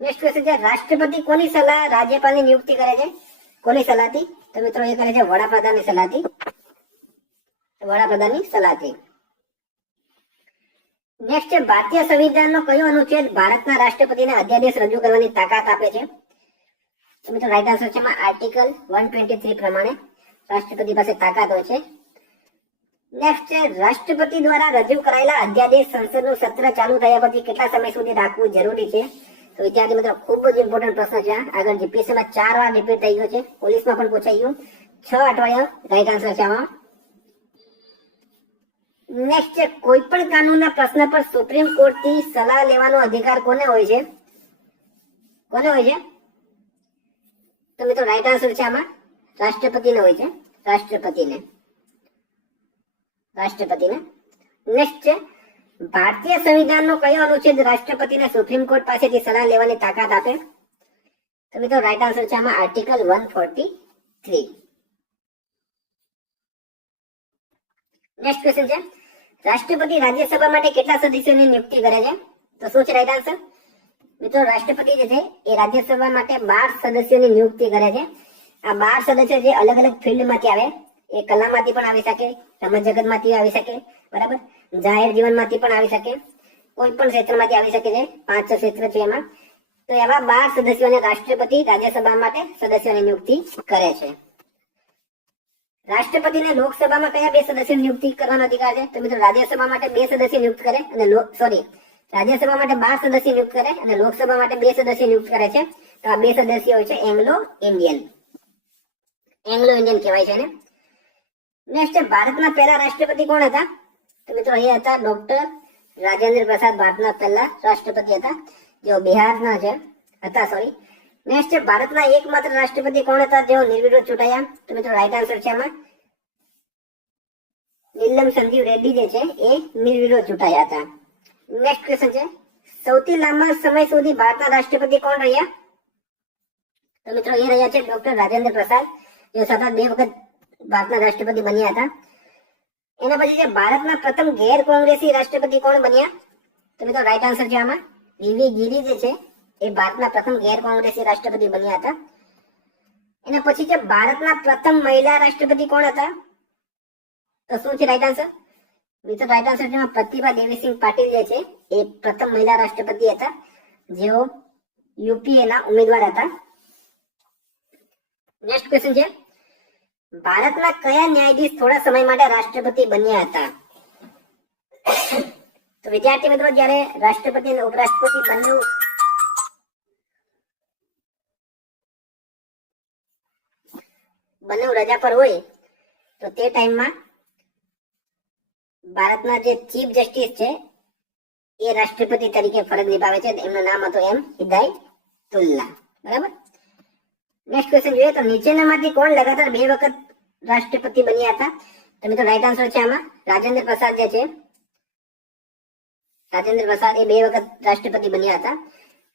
નેક્સ્ટ ક્વેશ્ચન છે રાષ્ટ્રપતિ કોની સલાહ રાજ્યપાલની નિયુક્તિ કરે છે? કોની સલાહથી? તો મિત્રો એ કરે છે વડાપ્રધાનની સલાહથી. વડાપ્રધાનની સલાહથી. નેક્સ્ટ છે ભારતીય સંવિધાનનો કયો અનુચ્છેદ ભારતના રાષ્ટ્રપતિને અધ્યાદેશ રજૂ કરવાની તાકાત આપે છે? તો મિત્રો રાઈટ આન્સર છે આર્ટિકલ 123 પ્રમાણે રાષ્ટ્રપતિ પાસે તાકાત હોય છે. નેક્સ્ટ છે રાષ્ટ્રપતિ દ્વારા રજૂ કરાયેલા અધ્યાદેશ સંસદનું સત્ર ચાલુ થયા પછી કેટલા સમય સુધી રાખવું જરૂરી છે? તો વિદ્યાર્થી મિત્રો ખૂબ જ ઇમ્પોર્ટન્ટ પ્રશ્ન છે. આગળ જીપીએસસીમાં 4 વાર રિપીટ થઈ ગયો છે, પોલીસમાં પણ પૂછાઈ ગયું. 6 અઠવાડિયા રાઈટ આન્સર છે આમાં. નેક્સ્ટ છે કોઈ પણ કાનૂનના પ્રશ્ન પર સુપ્રીમ કોર્ટથી સલાહ લેવાનો અધિકાર કોને હોય છે? કોને હોય છે? તો મિત્રો રાઈટ આન્સર છે આમાં રાષ્ટ્રપતિને હોય છે. રાષ્ટ્રપતિને. નેક્સ્ટ છે ભારતીય સંવિધાનનો કયો અનુચ્છેદ રાષ્ટ્રપતિને સુપ્રીમ કોર્ટ પાસેથી સલાહ લેવાની તાકાત આપે? તો મિત્રો રાઈટ આન્સર છે આમાં આર્ટિકલ 143. નેક્સ્ટ ક્વેશ્ચન છે રાષ્ટ્રપતિ રાજ્યસભા માટે કેટલા સદસ્યોની નિયુક્તિ કરે છે? તો શું છે રાઈટ આન્સર? મિત્રો રાષ્ટ્રપતિ જે છે એ રાજ્યસભા માટે 12 સદસ્યોની નિયુક્તિ કરે છે. આ 12 સદસ્યો જે અલગ અલગ ફિલ્ડમાંથી આવે, એ કલામાંથી પણ આવી શકે, રમત જગતમાંથી આવી શકે, બરાબર, જાહેર જીવનમાંથી પણ આવી શકે, કોઈ પણ ક્ષેત્રમાંથી આવી શકે છે. 5 ક્ષેત્ર છે એમાં. તો એવા 12 સદસ્યોને રાષ્ટ્રપતિ રાજ્યસભા માટે સદસ્યોની નિયુક્તિ કરે છે. રાષ્ટ્રપતિને લોકસભામાં કયા 2 સદસ્યો નિયુક્તિ કરવાનો અધિકાર છે? તો મિત્રો રાજ્યસભા માટે 2 સદસ્ય નિયુક્ત કરે અને રાજ્યસભા માટે 12 સદસ્ય નિયુક્ત કરે અને લોકસભા માટે 2 સદસ્ય નિયુક્ત કરે છે. તો આ 2 સદસ્ય હોય છે એંગ્લો ઇન્ડિયન કહેવાય છે એને. નેક્સ્ટ ભારતના પહેલા રાષ્ટ્રપતિ કોણ હતા? તો મિત્રો એ હતા ડોક્ટર રાજેન્દ્ર પ્રસાદ. ભારતના પહેલા રાષ્ટ્રપતિ હતા જેઓ બિહારના હતા. નેક્સ્ટ ભારતના એકમાત્ર રાષ્ટ્રપતિ કોણ હતા જેઓ નિર્વિરોધ ચૂંટાયા? તો મિત્રો રાઈટ આન્સર છે આમાં નીલમ સંજીવ રેડ્ડી જે છે એ નિર્વિરોધ ચૂંટાયા હતા. નેક્સ્ટ ક્વેશ્ચન છે સૌથી લાંબા સમય સુધી ભારતના રાષ્ટ્રપતિ કોણ રહ્યા? તો મિત્રો એ રહ્યા છે ડોક્ટર રાજેન્દ્ર પ્રસાદ, જેઓ સતત 2 વખત ભારતના રાષ્ટ્રપતિ બન્યા હતા. એના પછી છે ભારતના પ્રથમ ગેર કોંગ્રેસી રાષ્ટ્રપતિ કોણ બન્યા? તો મિત્રો રાઈટ આન્સર છે આમાં વી.વી. ગિરી જે છે એ ભારતના પ્રથમ ગેર કોંગ્રેસી રાષ્ટ્રપતિ બન્યા હતા. એના પછી છે ભારતના પ્રથમ મહિલા રાષ્ટ્રપતિ કોણ હતા? તો શું છે રાઈટ આન્સર? મિત્રો રાઈટ આન્સર છે પ્રતિભા દેવીસિંહ પાટીલ જે છે એ પ્રથમ મહિલા રાષ્ટ્રપતિ હતા જેઓ યુપીએ ના ઉમેદવાર હતા. નેક્સ્ટ ક્વેશ્ચન છે ભારતના કયા ન્યાયાધીશ થોડા સમય માટે રાષ્ટ્રપતિ બન્યા હતા? તો વિદ્યાર્થી મિત્રો, જ્યારે રાષ્ટ્રપતિ અને ઉપરાષ્ટ્રપતિ બંને રજા પર હોય તો તે ટાઈમમાં ભારતના જે ચીફ જસ્ટિસ છે એ રાષ્ટ્રપતિ તરીકે ફરજ નિભાવે છે. એમનું નામ હતું એમ હિદાયતુલ્લાહ. બરાબર. નેક્સ્ટ ક્વેશ્ચન જોઈએ તો નીચેનામાંથી કોણ લગાતાર 2 વખત રાષ્ટ્રપતિ બન્યા હતા? તો મિત્રો રાઈટ આન્સર છે આમાં રાજેન્દ્ર પ્રસાદ જે છે, રાજેન્દ્ર પ્રસાદ એ 2 વખત રાષ્ટ્રપતિ બન્યા હતા.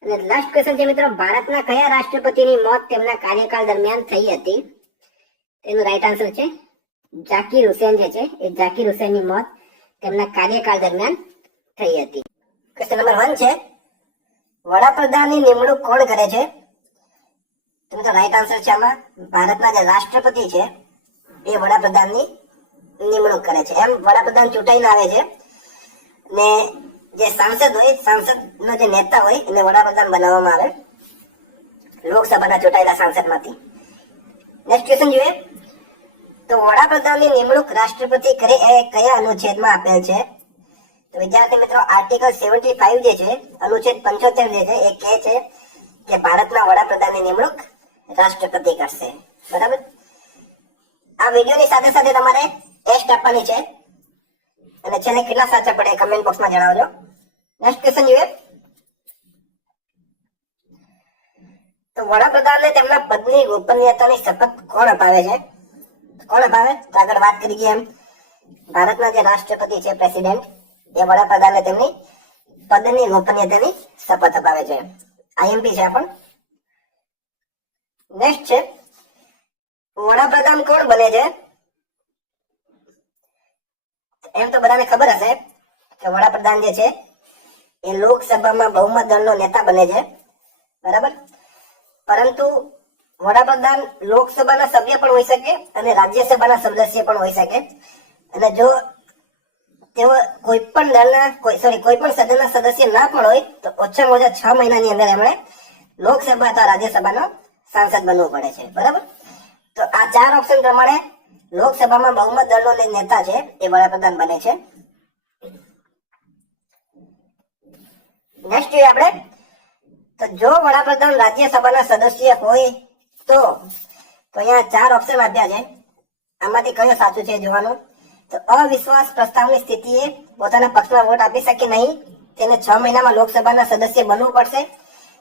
અને લાસ્ટ ક્વેશ્ચન છે મિત્રો, ભારતના કયા રાષ્ટ્રપતિની મોત તેમના કાર્યકાળ દરમિયાન થઈ હતી? તેનું રાઈટ આન્સર છે ઝાકિર હુસેન જે છે, એ ઝાકિર હુસેનની મોત તેમના કાર્યકાળ દરમિયાન થઈ હતી. ક્વેશ્ચન નંબર 1 છે, વડાપ્રધાનની નિમણૂક કોણ કરે છે? તો રાઈટ આન્સર છે આમાં ભારતના જે રાષ્ટ્રપતિ છે એ વડાપ્રધાનની નિમણૂક કરે છે. એમ વડાપ્રધાન ચૂંટાઈને આવે છે ને જે સાંસદ હોય, સાંસદનો જે નેતા હોય એને વડાપ્રધાન બનાવવામાં આવે લોકસભાના ચૂંટાયેલા સાંસદમાંથી. નેક્સ્ટ ક્વેશ્ચન જોઈએ તો વડાપ્રધાનની નિમણૂક રાષ્ટ્રપતિ કરે એ કયા અનુચ્છેદમાં આપેલ છે? તો વિદ્યાર્થી મિત્રો, આર્ટિકલ 75 જે છે, અનુચ્છેદ 75 જે છે, એ કહે છે કે ભારતના વડાપ્રધાનની નિમણૂક રાષ્ટ્રપતિ કરશે. બરાબર. આ વિડીયોની સાથે સાથે તમારે ટેસ્ટ આપવાની છે અને છેલ્લે કેટલા સાચા પડે કમેન્ટ બોક્સમાં જણાવજો. નેક્સ્ટ ક્વેશ્ચન જોઈએ તો વડાપ્રધાનને તેમના પદની ગોપનીયતાની શપથ કોણ અપાવે છે? કોણ અપાવે? તો આગળ વાત કરી ગયા એમ ભારતના જે રાષ્ટ્રપતિ છે, પ્રેસિડેન્ટ, એ વડાપ્રધાનને તેમની પદની ગોપનીયતાની શપથ અપાવે છે. આઈએમપી છે પણ. નેક્સ્ટ છે, વડાપ્રધાન કોણ બને છે? એમ તો બધાને ખબર હશે કે વડાપ્રધાન જે છે એ લોકસભામાં બહુમત દળનો નેતા બને છે. બરાબર. પરંતુ વડાપ્રધાન લોકસભાના સભ્ય પણ હોઈ શકે અને રાજ્યસભાના સદસ્ય પણ હોઈ શકે. અને જો તેઓ કોઈ પણ દળના કોઈ પણ સદનના સદસ્ય ના પણ હોય તો ઓછામાં ઓછા 6 મહિનાની અંદર એમણે લોકસભા અથવા રાજ્યસભાનો સાંસદ બનવું પડે છે. બરાબર. તો આ 4 ઓપ્શન પ્રમાણે લોકસભામાં બહુમત દળનો નેતા છે એ વડાપ્રધાન બને છે. નેક્સ્ટ જોઈએ આપણે તો જો વડાપ્રધાન રાજ્યસભાના સદસ્ય હોય તો અહીંયા 4 ઓપ્શન આપ્યા છે. આમાંથી કયો સાચું છે જોવાનું. તો અવિશ્વાસ પ્રસ્તાવની સ્થિતિએ પોતાના પક્ષમાં વોટ આપી શકે નહીં, તેને 6 મહિનામાં લોકસભાના સદસ્ય બનવું પડશે,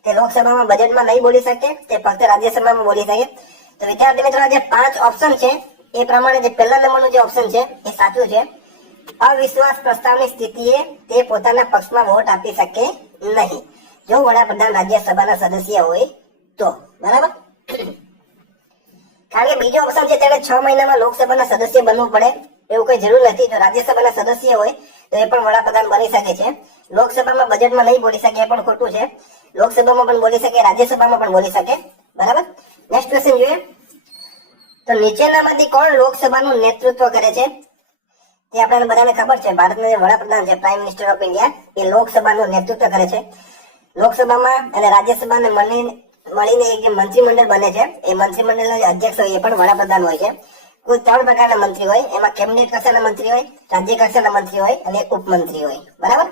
તે લોકસભામાં બજેટમાં નહીં બોલી શકે, તે ફક્ત રાજ્યસભામાં બોલી શકે. તો વિદ્યાર્થી મિત્રો, જે 5 ઓપ્શન છે એ પ્રમાણે જે પહેલા નંબરનું જે ઓપ્શન છે એ સાચું છે. અવિશ્વાસ પ્રસ્તાવની સ્થિતિએ તે પોતાના પક્ષમાં વોટ આપી શકે નહીં જો વડાપ્રધાન રાજ્યસભાના સદસ્ય હોય તો. બરાબર. કારણ કે બીજો ઓપ્શન છે તેને 6 મહિનામાં લોકસભાના સદસ્ય બનવું પડે એવું કોઈ જરૂર નથી. જો રાજ્યસભાના સદસ્ય હોય તો એ પણ વડાપ્રધાન બની શકે છે. લોકસભામાં બજેટમાં નહીં બોલી શકે એ પણ ખોટું છે. લોકસભામાં પણ બોલી શકે, રાજ્યસભામાં પણ બોલી શકે. બરાબર. નેક્સ્ટ ક્વેશ્ચન જોઈએ તો નીચેનામાંથી કોણ લોકસભાનું નેતૃત્વ કરે છે? તે આપણને બધાને ખબર છે, ભારતના જે વડાપ્રધાન છે, પ્રાઇમ મિનિસ્ટર ઓફ ઇન્ડિયા, એ લોકસભાનું નેતૃત્વ કરે છે. લોકસભામાં અને રાજ્યસભાને મળીને એક જે મંત્રીમંડળ બને છે, એ મંત્રીમંડળના જે અધ્યક્ષ હોય એ પણ વડાપ્રધાન હોય છે. કુલ 3 પ્રકારના મંત્રી હોય, એમાં કેબિનેટ કક્ષાના મંત્રી હોય, રાજ્ય કક્ષાના મંત્રી હોય અને ઉપમંત્રી હોય. બરાબર.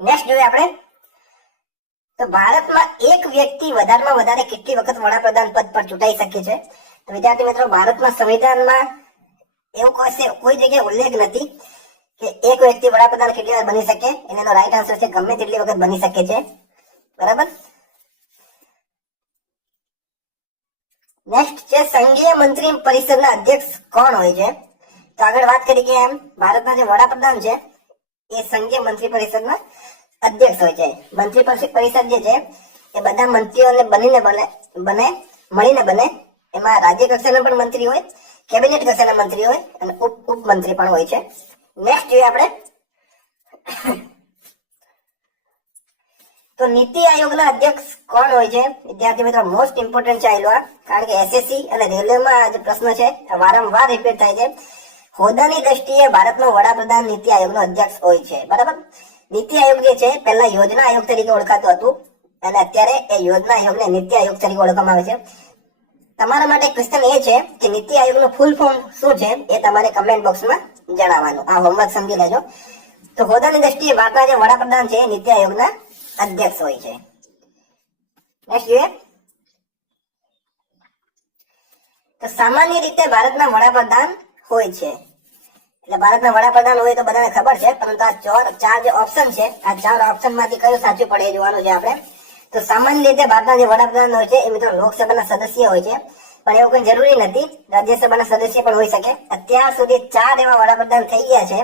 નેક્સ્ટ જોઈએ આપણે તો ભારતમાં એક વ્યક્તિ વધારેમાં વધારે કેટલી વખત વડાપ્રધાન પદ પર ચૂંટાઈ શકે છે? તો વિદ્યાર્થી મિત્રો, ભારતના સંવિધાનમાં એવું કોઈ જગ્યાએ ઉલ્લેખ નથી કે એક વ્યક્તિ વડાપ્રધાન કેટલી વાર બની શકે. એનો રાઈટ આન્સર છે ગમે તેટલી વખત બની શકે છે. બરાબર. નેક્સ્ટ છે સંઘીય મંત્રી પરિષદના અધ્યક્ષ કોણ હોય છે? તો આગળ વાત કરી કે એમ ભારતના જે વડાપ્રધાન છે એ સંઘીય મંત્રી પરિષદના અધ્યક્ષ હોય છે. મંત્રી પરિષદ જે છે એ બધા મંત્રીઓને મળીને બને. એમાં રાજ્ય કક્ષાના પણ મંત્રી હોય, કેબિનેટ કક્ષાના મંત્રી હોય અને ઉપમંત્રી પણ હોય છે. નેક્સ્ટ જોઈએ આપણે તો નીતિ આયોગના અધ્યક્ષ કોણ હોય છે? વિદ્યાર્થી મિત્રો, મોસ્ટ ઇમ્પોર્ટન્ટ છે આ, કારણ કે એસએસસી અને રેલવેમાં જે પ્રશ્ન છે વારંવાર રિપીટ થાય છે. હોદ્દાની દ્રષ્ટિએ ભારતનો વડાપ્રધાન નીતિ આયોગનો અધ્યક્ષ હોય છે. બરાબર. નીતિ આયોગ જે છે પહેલા યોજના આયોગ તરીકે ઓળખાતું હતું અને અત્યારે એ યોજના આયોગને નીતિ આયોગ તરીકે ઓળખવામાં આવે છે. તમારા માટે ક્વેશ્ચન એ છે કે નીતિ આયોગનું ફૂલ ફોર્મ શું છે એ તમારે કમેન્ટ બોક્સમાં જણાવવાનું. આ હોમવર્ક સમજી લેજો. તો હોદ્દાની દ્રષ્ટિએ ભારતના જે વડાપ્રધાન છે એ નીતિ આયોગના અધ્યક્ષ હોય છે. નેક્સ્ટ જોઈએ. તો સામાન્ય રીતે ભારતના વડાપ્રધાન હોય છે, એટલે ભારતના વડાપ્રધાન હોય તો બધાને ખબર છે, પરંતુ આ ચાર જે ઓપ્શન છે, આ ચાર ઓપ્શન માંથી કયું સાચું પડે એ જોવાનું છે આપણે. તો સામાન્ય રીતે ભારતના જે વડાપ્રધાન હોય છે એ મિત્રો લોકસભાના સદસ્ય હોય છે, પણ એવું કોઈ જરૂરી નથી, રાજ્યસભાના સદસ્ય પણ હોઈ શકે. અત્યાર સુધી 4 એવા વડાપ્રધાન થઈ ગયા છે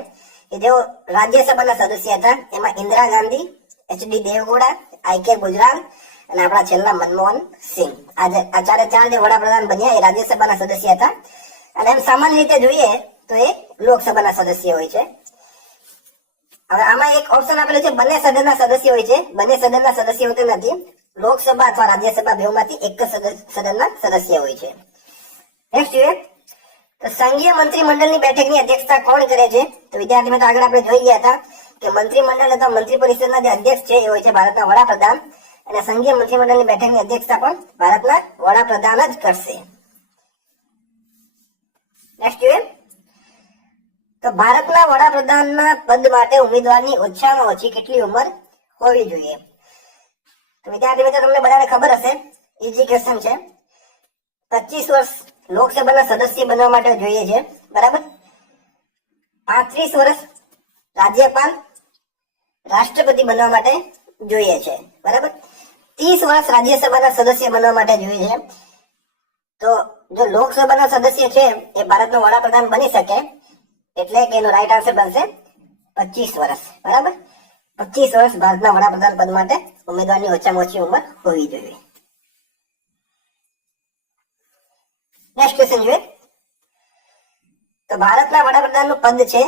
કે જેઓ રાજ્યસભાના સદસ્ય હતા. એમાં ઇન્દિરા ગાંધી, એચડી દેવગૌડા, આઈ.કે. ગુજરાલ અને આપણા છેલ્લા મનમોહન સિંહ. આ ચારે ચાર જે વડાપ્રધાન બન્યા એ રાજ્યસભાના સદસ્ય હતા. અને એમ સામાન્ય રીતે જોઈએ તો એ લોકસભાના સદસ્ય હોય છે. હવે આમાં એક ઓપ્શન આપેલું છે બંને સદનના સદસ્ય હોય છે. બંને સદનના સદસ્ય હોતા નથી, લોકસભા અથવા રાજ્યસભા બેમાંથી એક સદનના સદસ્ય હોય છે. નેક્સ્ટ જોઈએ. તો સંઘીય મંત્રીમંડળની બેઠકની અધ્યક્ષતા કોણ કરે છે? તો વિદ્યાર્થી મિત્રો આગળ આપણે જોઈ ગયા હતા કે મંત્રીમંડળ અથવા મંત્રી પરિષદના જે અધ્યક્ષ છે એ હોય છે ભારતના વડાપ્રધાન, અને સંઘીય મંત્રીમંડળની બેઠકની અધ્યક્ષતા પણ ભારતના વડાપ્રધાન જ કરશે. નેક્સ્ટ જોઈએ. તો ભારતના વડાપ્રધાનના પદ માટે ઉમેદવારની ઓછામાં ઓછી કેટલી ઉંમર હોવી જોઈએ? તો વિદ્યાર્થી મિત્રો તમને બધાને ખબર હશે, ઈઝી ક્વેશ્ચન છે. 25 વર્ષ લોકસભાના સદસ્ય બનવા માટે જોઈએ છે, બરાબર. 35 વર્ષ રાજ્યપાલ રાષ્ટ્રપતિ બનવા માટે જોઈએ છે, બરાબર. 30 વર્ષ રાજ્યસભાના સદસ્ય બનવા માટે જોઈએ છે. તો જો લોકસભાના સદસ્ય છે એ ભારતનો વડાપ્રધાન બની શકે, એટલે કે એનો રાઈટ આન્સર બનશે 25 વર્ષ, બરાબર. 25 વર્ષ ભારતના વડાપ્રધાન પદ માટે ઉમેદવારની ઓછામાં ઓછી ઉંમર હોવી જોઈએ. નેક્સ્ટ ક્વેશ્ચન જોઈએ. તો ભારતના વડાપ્રધાનનું પદ છે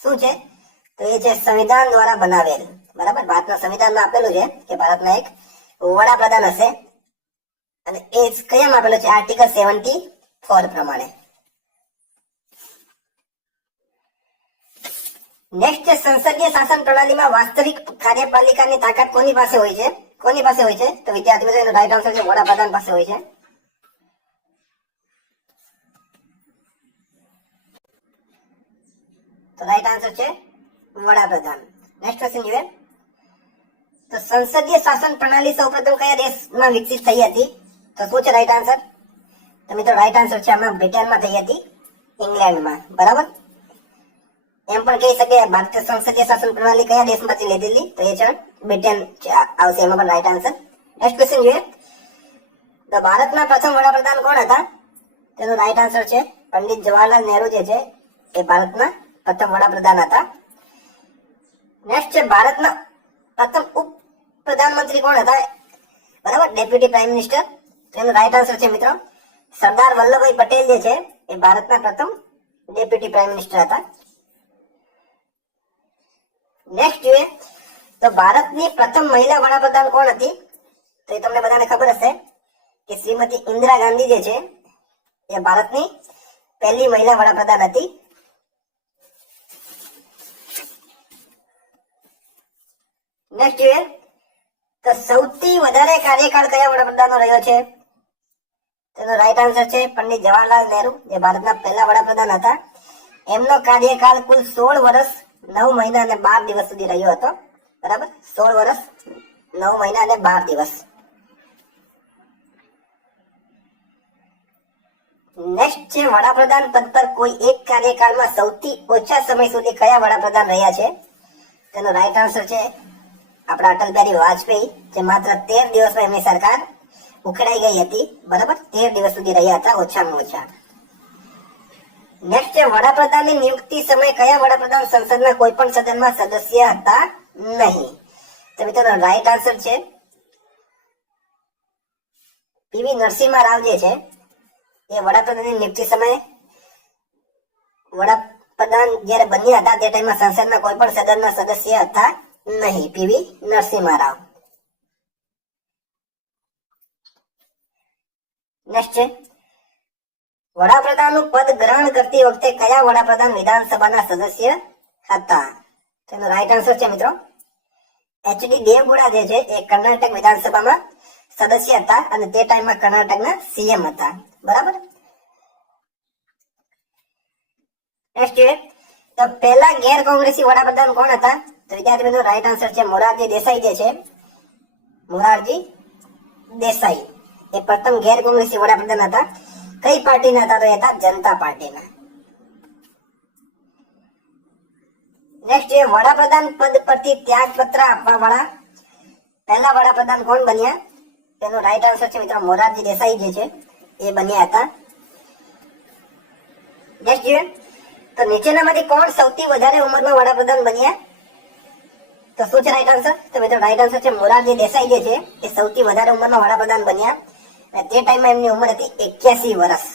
શું છે? તો એ છે સંવિધાન દ્વારા બનાવેલ, બરાબર. ભારતના સંવિધાનમાં આપેલું છે કે ભારતના એક વડાપ્રધાન હશે, અને એ કયામાં આપેલું છે? આર્ટિકલ 74 પ્રમાણે. નેક્સ્ટ, સંસદીય શાસન પ્રણાલીમાં વાસ્તવિક કાર્યપાલિકાની તાકાત કોની પાસે હોય છે? કોની પાસે હોય છે? તો વિદ્યાર્થી મિત્રો એનો રાઈટ આન્સર છે વડાપ્રધાન પાસે હોય છે. તો રાઈટ આન્સર છે વડાપ્રધાન. નેક્સ્ટ ક્વેશ્ચન જોઈએ. તો સંસદીય શાસન પ્રણાલી સૌપ્રથમ કયા દેશમાં વિકસિત થઈ હતી? તો શું છે રાઈટ આન્સર? તો મિત્રો રાઈટ આન્સર છે આમાં બ્રિટનમાં થઈ હતી, ઇંગ્લેન્ડમાં, બરાબર. એમ પણ કહી શકે ભારતીય સંસદીય શાસન પ્રણાલી કયા દેશમાંથી લીધેલી? તો એ છે બ્રિટન આવશે, એમાં પણ રાઈટ આન્સર. નેક્સ્ટ ક્વેશ્ચન જોઈએ. તો ભારતના પ્રથમ વડાપ્રધાન કોણ હતા? તેનો રાઈટ આન્સર છે પંડિત જવાહરલાલ નહેરુ જે છે એ ભારતના પ્રથમ વડાપ્રધાન હતા. નેક્સ્ટ છે ભારતના પ્રથમ ઉપ પ્રધાનમંત્રી કોણ હતા? બરાબર, ડેપ્યુટી પ્રાઇમ મિનિસ્ટર. તેનો રાઈટ આન્સર છે મિત્રો સરદાર વલ્લભભાઈ પટેલ જે છે એ ભારતના પ્રથમ ડેપ્યુટી પ્રાઇમ મિનિસ્ટર હતા. નેક્સ્ટ જોઈએ. તો ભારતની પ્રથમ મહિલા વડાપ્રધાન કોણ હતી? તો એ તમને બધાને ખબર હશે કે શ્રીમતી ઇન્દિરા ગાંધી જે છે એ ભારતની પહેલી મહિલા વડાપ્રધાન હતી. નેક્સ્ટ જોઈએ. તો સૌથી વધારે કાર્યકાળ કયા વડાપ્રધાનનો રહ્યો છે? તેનો રાઈટ આન્સર છે પંડિત જવાહરલાલ નહેરુ, જે ભારતના પહેલા વડાપ્રધાન હતા. એમનો કાર્યકાળ કુલ 16 વર્ષ 9 મહિના અને 12 દિવસ સુધી રહ્યો હતો, બરાબર. 16 વર્ષ 9 મહિના અને 12 દિવસ. નેક્સ્ટ છે વડાપ્રધાન પદ પર કોઈ એક કાર્યકાળમાં સૌથી ઓછા સમય સુધી કયા વડાપ્રધાન રહ્યા છે? તેનો રાઈટ આન્સર છે આપણા અટલ બિહારી વાજપેયી, જે માત્ર 13 દિવસમાં એમની સરકાર ઉખડાઈ ગઈ હતી, બરાબર. 13 દિવસ સુધી રહ્યા હતા ઓછામાં ઓછા. નેક્સ્ટ છે વડાપ્રધાનની નિયુક્તિ સમયે કયા વડાપ્રધાન સંસદના કોઈ પણ સદનમાં સદસ્ય હતા નહીં? તો મિત્રો રાઈટ આન્સર છે પીવી નરસિંહ રાવ જે છે એ વડાપ્રધાનની નિયુક્તિ સમયે વડાપ્રધાન જ્યારે બન્યા હતા તે ટાઈમમાં સંસદના કોઈ પણ સદનના સદસ્ય હતા નહીં, પીવી નરસિંહ રાવ. નેક્સ્ટ છે વડાપ્રધાનનું પદ ગ્રહણ કરતી વખતે કયા વડાપ્રધાન વિધાનસભાના સદસ્ય હતા? તેનો રાઈટ આન્સર છે મિત્રો એચડી દેવગૌડા જે છે એ કર્ણાટક વિધાનસભામાં સદસ્ય હતા અને તે ટાઈમમાં કર્ણાટકના સીએમ હતા. બરાબર. નેક્સ્ટ જોઈએ તો પહેલા ગેર કોંગ્રેસી વડાપ્રધાન કોણ હતા? તો વિદ્યાર્થી મિત્રો રાઈટ આન્સર છે મોરારજી દેસાઈ જે છે, મોરારજી દેસાઈ એ પ્રથમ ગેર કોંગ્રેસી વડાપ્રધાન હતા. કઈ પાર્ટીના હતા? તો એ હતા જનતા પાર્ટીના. નેક્સ્ટ જે વડાપ્રધાન પદ પરથી ત્યાગપત્ર આપવા વાળા પહેલા વડાપ્રધાન કોણ બન્યા? તેનો રાઈટ આન્સર છે મિત્રો મોરારજી દેસાઈ જે છે એ બન્યા હતા. નેક્સ્ટ જોઈએ તો નીચેનામાંથી કોણ સૌથી વધારે ઉંમરમાં વડાપ્રધાન બન્યા? તો શું છે રાઈટ આન્સર? તો મિત્રો રાઈટ આન્સર છે મોરારજી દેસાઈ જે છે એ સૌથી વધારે ઉંમરમાં વડાપ્રધાન બન્યા અને તે ટાઈમમાં એમની ઉંમર હતી 81 વર્ષ.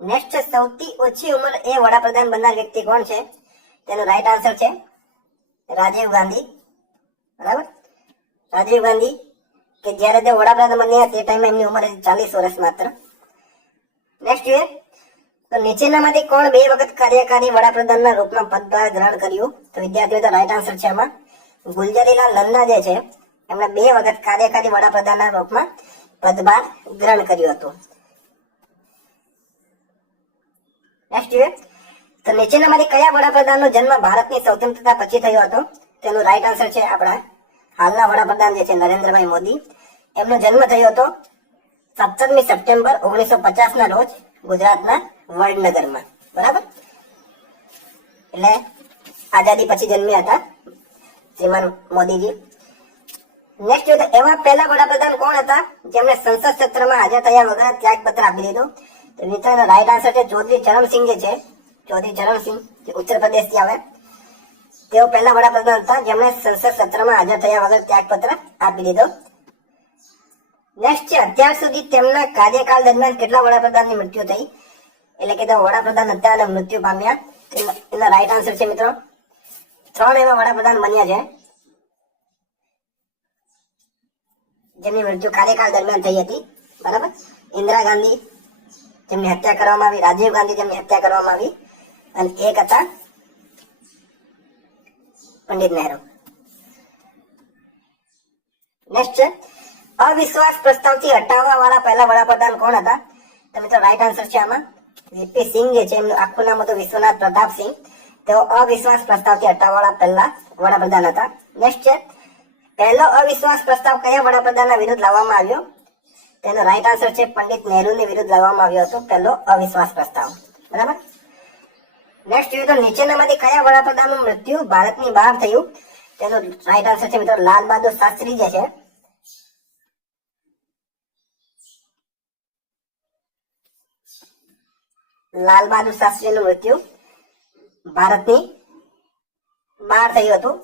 નેક્સ્ટ સૌથી ઓછી ઉંમર એ વડાપ્રધાન બનનાર વ્યક્તિ કોણ છે? તેનો રાઈટ આન્સર છે રાજીવ ગાંધી. બરાબર. રાજીવ ગાંધી કે જ્યારે તે વડાપ્રધાન બન્યા તે ટાઈમે એમની ઉંમર હતી 40 વર્ષ માત્ર. નેક્સ્ટ જોઈએ તો નીચેનામાંથી કોણ 2 વખત કાર્યકારી વડાપ્રધાનના રૂપમાં પદભાર ગ્રહણ કર્યું? તો વિદ્યાર્થીઓ તો રાઈટ આન્સર છે આમાં ગુલઝારીલાલ નંદા જે છે એમણે 2 વખત કાર્યકારી વડાપ્રધાનના રૂપમાં પદભાર ગ્રહણ કર્યું હતું. નેક્સ્ટ જોઈએ તો નીચેનામાંથી કયા વડાપ્રધાનનો જન્મ ભારતની સ્વતંત્રતા પછી થયો હતો? તેનું રાઈટ આન્સર છે આપણા હાલના વડાપ્રધાન જે છે નરેન્દ્રભાઈ મોદી. એમનો જન્મ થયો હતો 17મી સપ્ટેમ્બર 1950 ના રોજ ગુજરાતના વડનગરમાં. બરાબર. એટલે આઝાદી પછી જન્મ્યા હતા શ્રીમાન મોદીજી. નેક્સ્ટ જોઈએ તો એવા પહેલા વડાપ્રધાન કોણ હતા જેમણે સંસદ સત્રમાં હાજર થયા વગર ત્યાગપત્ર આપી દીધું? તો મિત્રોનો રાઈટ આન્સર છે ચૌધરી ચરણસિંહ જે છે, ચૌધરી ચરણસિંહ જે ઉત્તર પ્રદેશથી આવે તેઓ પહેલા વડાપ્રધાન હતા જેમણે સંસદ સત્રમાં હાજર થયા વગર ત્યાગપત્ર આપી દીધો. નેક્સ્ટ છે અત્યાર સુધી તેમના કાર્યકાળ દરમિયાન કેટલા વડાપ્રધાનની મૃત્યુ થઈ? એટલે કે તેઓ વડાપ્રધાન હતા અને મૃત્યુ પામ્યા. એના રાઈટ આન્સર છે મિત્રો 3 એવા વડાપ્રધાન બન્યા છે જેમની મૃત્યુ કાર્યકાળ દરમિયાન થઈ હતી. બરાબર. ઇન્દિરા ગાંધી જેમની હત્યા કરવામાં આવી, રાજીવ ગાંધી જેમની હત્યા કરવામાં આવી અને એક હતા પંડિત નહેરુ. નેક્સ્ટ અવિશ્વાસ પ્રસ્તાવથી હટાવવા વાળા પહેલા વડાપ્રધાન કોણ હતા? તો મિત્રો રાઈટ આન્સર છે આમાં વીપી સિંહ જે છે એમનું આખું નામ હતું વિશ્વનાથ પ્રતાપ સિંહ. તેઓ અવિશ્વાસ પ્રસ્તાવથી હટાવવા વાળા પહેલા વડાપ્રધાન હતા. નેક્સ્ટ છે પહેલો અવિશ્વાસ પ્રસ્તાવ કયા વડાપ્રધાનના વિરુદ્ધ લાવવામાં આવ્યો? તેનો રાઈટ આન્સર છે પંડિત નહેરુની વિરુદ્ધ લાવવામાં આવ્યો હતો પહેલો અવિશ્વાસ પ્રસ્તાવ. બરાબર. નેક્સ્ટ જોઈએ તો નીચેનામાંથી કયા વડાપ્રધાનનું મૃત્યુ ભારતની બહાર થયું? તેનો રાઈટ આન્સર છે મિત્રો લાલ બહાદુર શાસ્ત્રી જે છે લાલ બહાદુર શાસ્ત્રીનું મૃત્યુ ભારતની બહાર થયું હતું.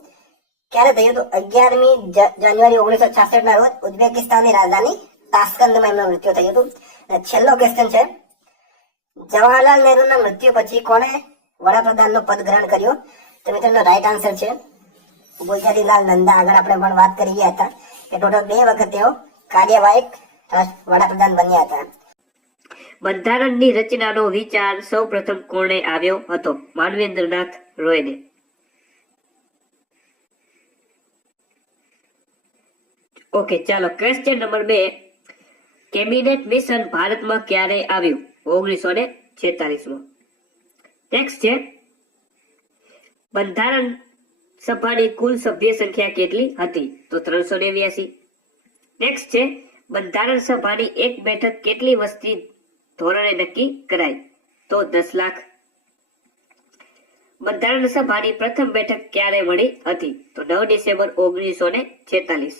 ક્યારે થયું હતું? 11મી જાન્યુઆરી 1966 ના રોજ ઉઝબેકિસ્તાનની રાજધાની તાસ્કંદમાં એમનું મૃત્યુ થયું હતું. અને છેલ્લો ક્વેશ્ચન છે જવાહરલાલ નહેરુના મૃત્યુ પછી કોણે વડાપ્રધાનનું પદ ગ્રહણ કર્યું? તો મિત્રોનો રાઈટ આન્સર છે ગુલઝારીલાલ નંદા. આગળ આપણે પણ વાત કરી ગયા હતા કે ટોટલ 2 વખત તેઓ કાર્યવાહક વડાપ્રધાન બન્યા હતા. બંધારણની રચનાનો વિચાર સૌપ્રથમ કોણે આવ્યો હતો? માનવેન્દ્રનાથ રોયને. ઓકે, ચાલો ક્વેશ્ચન નંબર 2. કેબિનેટ મિશન ભારતમાં ક્યારે આવ્યું? 1946માં. નેક્સ્ટ છે બંધારણ સભાની કુલ સભ્ય સંખ્યા કેટલી હતી? તો 389. નેક્સ્ટ છે બંધારણ સભાની એક બેઠક કેટલી વસ્તી ધોરણે નક્કી કરાય? તો 10 લાખ. બંધારણ સભાની પ્રથમ બેઠક ક્યારે મળી હતી? તો 9 ડિસેમ્બર 1946.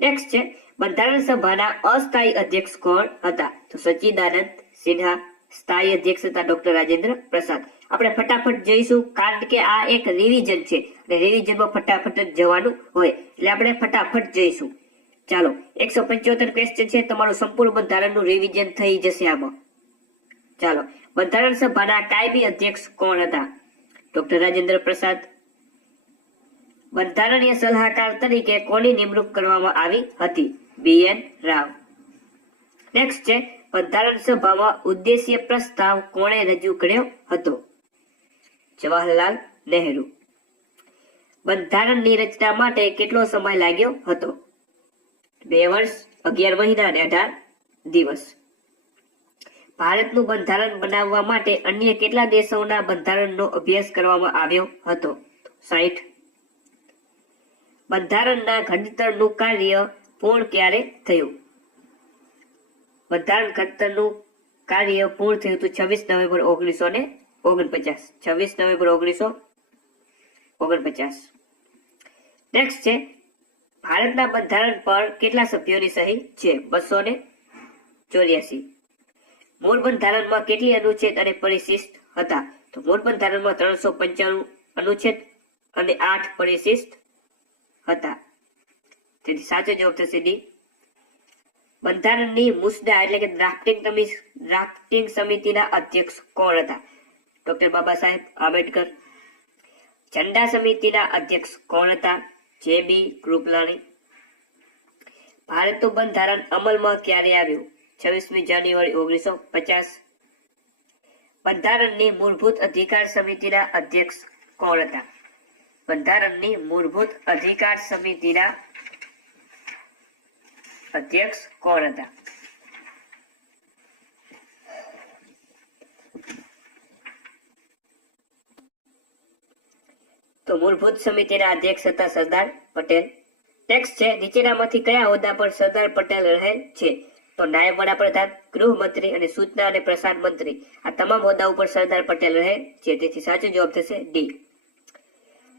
નેક્સ્ટ છે બંધારણ સભાના અસ્થાયી અધ્યક્ષ કોણ હતા? તો સચ્ચિદાનંદ સિન્હા. સ્થાયી અધ્યક્ષ હતા ડોક્ટર રાજેન્દ્ર પ્રસાદ. આપણે ફટાફટ જઈશું કારણ કે આ એક રિવિઝન છે અને રિવિઝનમાં ફટાફટ જ જવાનું હોય એટલે આપણે ફટાફટ જઈશું. ચાલો 175 ક્વેશ્ચન છે, તમારું સંપૂર્ણ બંધારણનું રિવિઝન થઈ જશે આમાં. ચાલો બંધારણ સભાના કાયમી અધ્યક્ષ કોણ હતા? ડોક્ટર રાજેન્દ્ર પ્રસાદ. બંધારણીય સલાહકાર તરીકે કોની નિમણૂક કરવામાં આવી હતી? BN રાવ. નેક્સ્ટ છે બંધારણ સભામાં ઉદ્દેશ્ય પ્રસ્તાવ કોણે રજૂ કર્યો હતો? જવાહરલાલ નહેરુ. બંધારણની રચના માટે કેટલો સમય લાગ્યો હતો? 2 વર્ષ, 11 મહિના અને 18 દિવસ. ભારતનું બંધારણ બનાવવા માટે અન્ય કેટલા દેશોના બંધારણનો અભ્યાસ કરવામાં આવ્યો હતો? 60. બંધારણના ઘડતરનું કાર્ય પૂર્ણ ક્યારે થયું? બંધારણ ઘડતરનું કાર્ય પૂર્ણ થયું હતું 26 નવેમ્બર 1949. 26 નવેમ્બર 1949. નેક્સ્ટ છે ભારતના બંધારણ પર કેટલા સભ્યોની સહી છે? 284. મૂળ બંધારણમાં કેટલી અનુચ્છેદ અને પરિશિષ્ટ હતા? તો મૂળ બંધારણમાં 395 અનુચ્છેદ અને 8 પરિશિષ્ટ હતા. તેથી સાચો જવાબ થશે ડી. બંધારણની મુસદ્દા એટલે કે ડ્રાફ્ટિંગ સમિતિના અધ્યક્ષ કોણ હતા? ડોક્ટર બાબા સાહેબ આંબેડકર. ઝંડા સમિતિના અધ્યક્ષ કોણ હતા? જે.બી. કૃપલાણી. ભારતનું બંધારણ અમલમાં ક્યારે આવ્યું? 26મી જાન્યુઆરી 1950. બંધારણની મૂળભૂત અધિકાર સમિતિના અધ્યક્ષ કોણ હતા? બંધારણની મૂળભૂત અધિકાર સમિતિના અધ્યક્ષ કોણ હતા? તો મૂળભૂત સમિતિના અધ્યક્ષ હતા સરદાર પટેલ. નેક્સ્ટ છે નીચેનામાંથી કયા હોદ્દા પર સરદાર પટેલ રહેલ છે? તો નાયબ વડાપ્રધાન, ગૃહમંત્રી અને સૂચના અને પ્રસાર મંત્રી. આ તમામ હોદ્દા ઉપર સરદાર પટેલ રહે છે. તેથી સાચો જવાબ થશે ડી.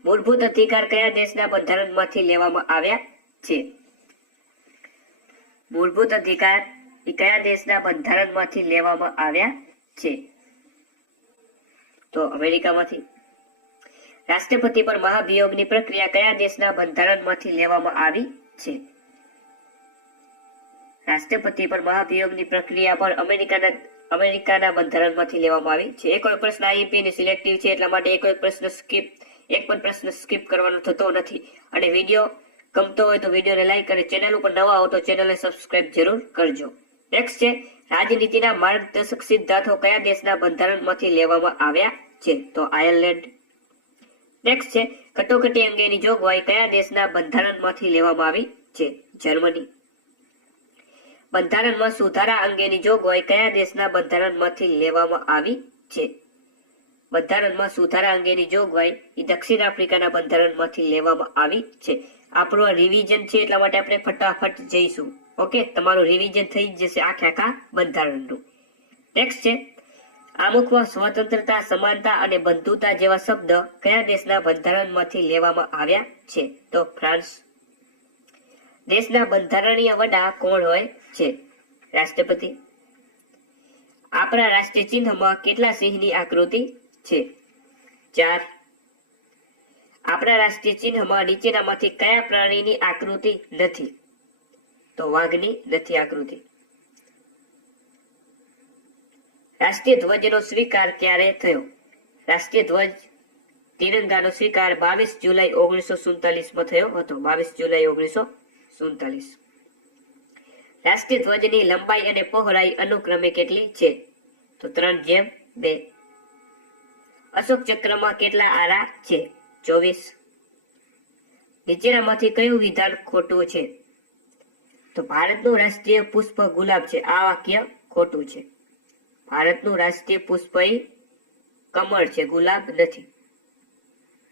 મૂળભૂત અધિકાર કયા દેશના બંધારણમાંથી લેવામાં આવ્યા છે? મૂળભૂત અધિકાર એ કયા દેશના બંધારણમાંથી લેવામાં આવ્યા છે? તો અમેરિકામાંથી. રાષ્ટ્રપતિ પર મહાભિયોગની પ્રક્રિયા કયા દેશના બંધારણમાંથી લેવામાં આવી છે? રાષ્ટ્રપતિ પર મહાભિયોગની પ્રક્રિયા પર અમેરિકાના બંધારણમાંથી લેવામાં આવી છે. એક કોઈ પ્રશ્ન આઈએમપી ને સિલેક્ટિવ છે એટલા માટે એક પણ પ્રશ્ન સ્કીપ કરવાનો થતો નથી. અને વિડીયો ગમતો હોય તો વિડીયોને લાઈક અને ચેનલ ઉપર નવા હો તો ચેનલને સબસ્ક્રાઇબ જરૂર કરજો. નેક્સ્ટ છે રાજનીતિના માર્ગદર્શક સિદ્ધાંતો કયા દેશના બંધારણમાંથી લેવામાં આવ્યા છે? તો આયર્લેન્ડ. નેક્સ્ટ છે કટોકટી અંગેની જોગવાઈ કયા દેશના બંધારણમાંથી લેવામાં આવી છે? જર્મની. બંધારણમાં સુધારા અંગેની જોગવાઈ કયા દેશના બંધારણમાંથી લેવામાં આવી છે? બંધારણમાં સુધારા અંગેની જોગવાઈ એ દક્ષિણ આફ્રિકાના બંધારણમાંથી લેવામાં આવી છે. આપણું રિવિઝન છે એટલા માટે આપણે ફટાફટ જઈશું. ઓકે, તમારું રિવિઝન થઈ જશે આખા બંધારણનું. નેક્સ્ટ છે આમુખમાં સ્વતંત્રતા, સમાનતા અને બંધુતા જેવા શબ્દ કયા દેશના બંધારણમાંથી લેવામાં આવ્યા છે? તો ફ્રાન્સ. દેશના બંધારણીય વડા કોણ હોય છે? રાષ્ટ્રપતિ. આપણા રાષ્ટ્રીય ચિહ્નમાં કેટલા સિંહની આકૃતિ છે? 4. આપણા રાષ્ટ્રીય ચિહ્નમાં નીચેનામાંથી કયા પ્રાણીની આકૃતિ નથી? તો વાઘની નથી આકૃતિ. રાષ્ટ્રીય ધ્વજનો સ્વીકાર ક્યારે થયો? રાષ્ટ્રીય ધ્વજ તિરંગાનો સ્વીકાર 22 જુલાઈ 1947 થયો હતો. 22 જુલાઈ 1947. રાષ્ટ્રીય ધ્વજની લંબાઈ અને પહોળાઈ અનુક્રમે કેટલી છે? તો 3:2. અશોક ચક્રમાં કેટલા આરા છે? 24. નીચેનામાંથી કયું વિધાન ખોટું છે? તો ભારતનું રાષ્ટ્રીય પુષ્પ ગુલાબ છે. આ વાક્ય ખોટું છે. ભારતનું રાષ્ટ્રીય પુષ્પ કમળ છે, ગુલાબ નથી.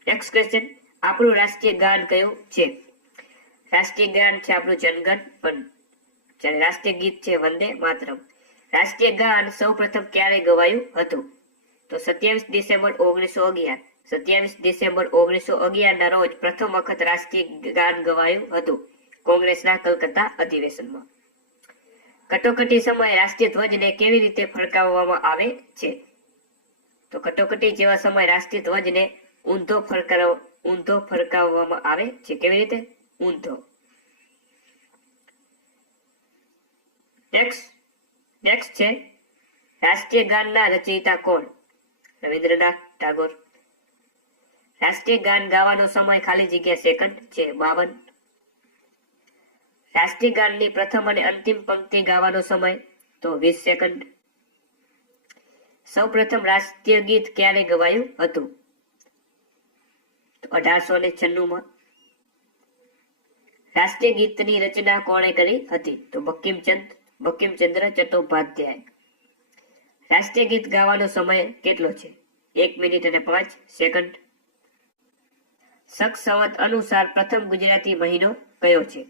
નેક્સ્ટ ક્વેશ્ચન આપણું રાષ્ટ્રીય ગાન કયું છે? રાષ્ટ્રીય ગાન છે આપણું જનગણ મન. રાષ્ટ્રીય ગીત છે વંદે માતરમ. રાષ્ટ્રીય ગાન સૌપ્રથમ ક્યારે ગવાયું હતું? તો 27 ડિસેમ્બર 1911. 27 ડિસેમ્બર 1911 ના રોજ પ્રથમ વખત રાષ્ટ્રીય ગાન ગવાયું હતું કોંગ્રેસના કલકત્તા અધિવેશનમાં. કટોકટી સમયે રાષ્ટ્રીય ધ્વજને કેવી રીતે ફરકાવવામાં આવે છે? તો કટોકટી જેવા સમયે રાષ્ટ્રીય ધ્વજને ઊંધો ફરકાવવામાં આવે છે. કેવી રીતે? ઊંધો. નેક્સ્ટ છે રાષ્ટ્રીય ગાનના રચયિતા કોણ? રવિન્દ્રનાથ ટાગોર. રાષ્ટ્રીય ગાન ગાવાનો સમય ખાલી જગ્યા સેકન્ડ છે 52. રાષ્ટ્રીય ગાનની પ્રથમ અને અંતિમ પંક્તિ ગાવાનો સમય તો 20 સેકન્ડ. સૌ પ્રથમ રાષ્ટ્રીય ગીત ક્યારે ગવાયું હતું? તો 1896 માં. રાષ્ટ્રીય ગીતની રચના કોણે કરી હતી? તો બંકિમચંદ્ર ચટ્ટોપાધ્યાય. રાષ્ટ્રીય ગીત ગાવાનો સમય કેટલો છે? 1 મિનિટ અને 5 સેકન્ડ. શક સંવત અનુસાર પ્રથમ ગુજરાતી મહિનો કયો છે?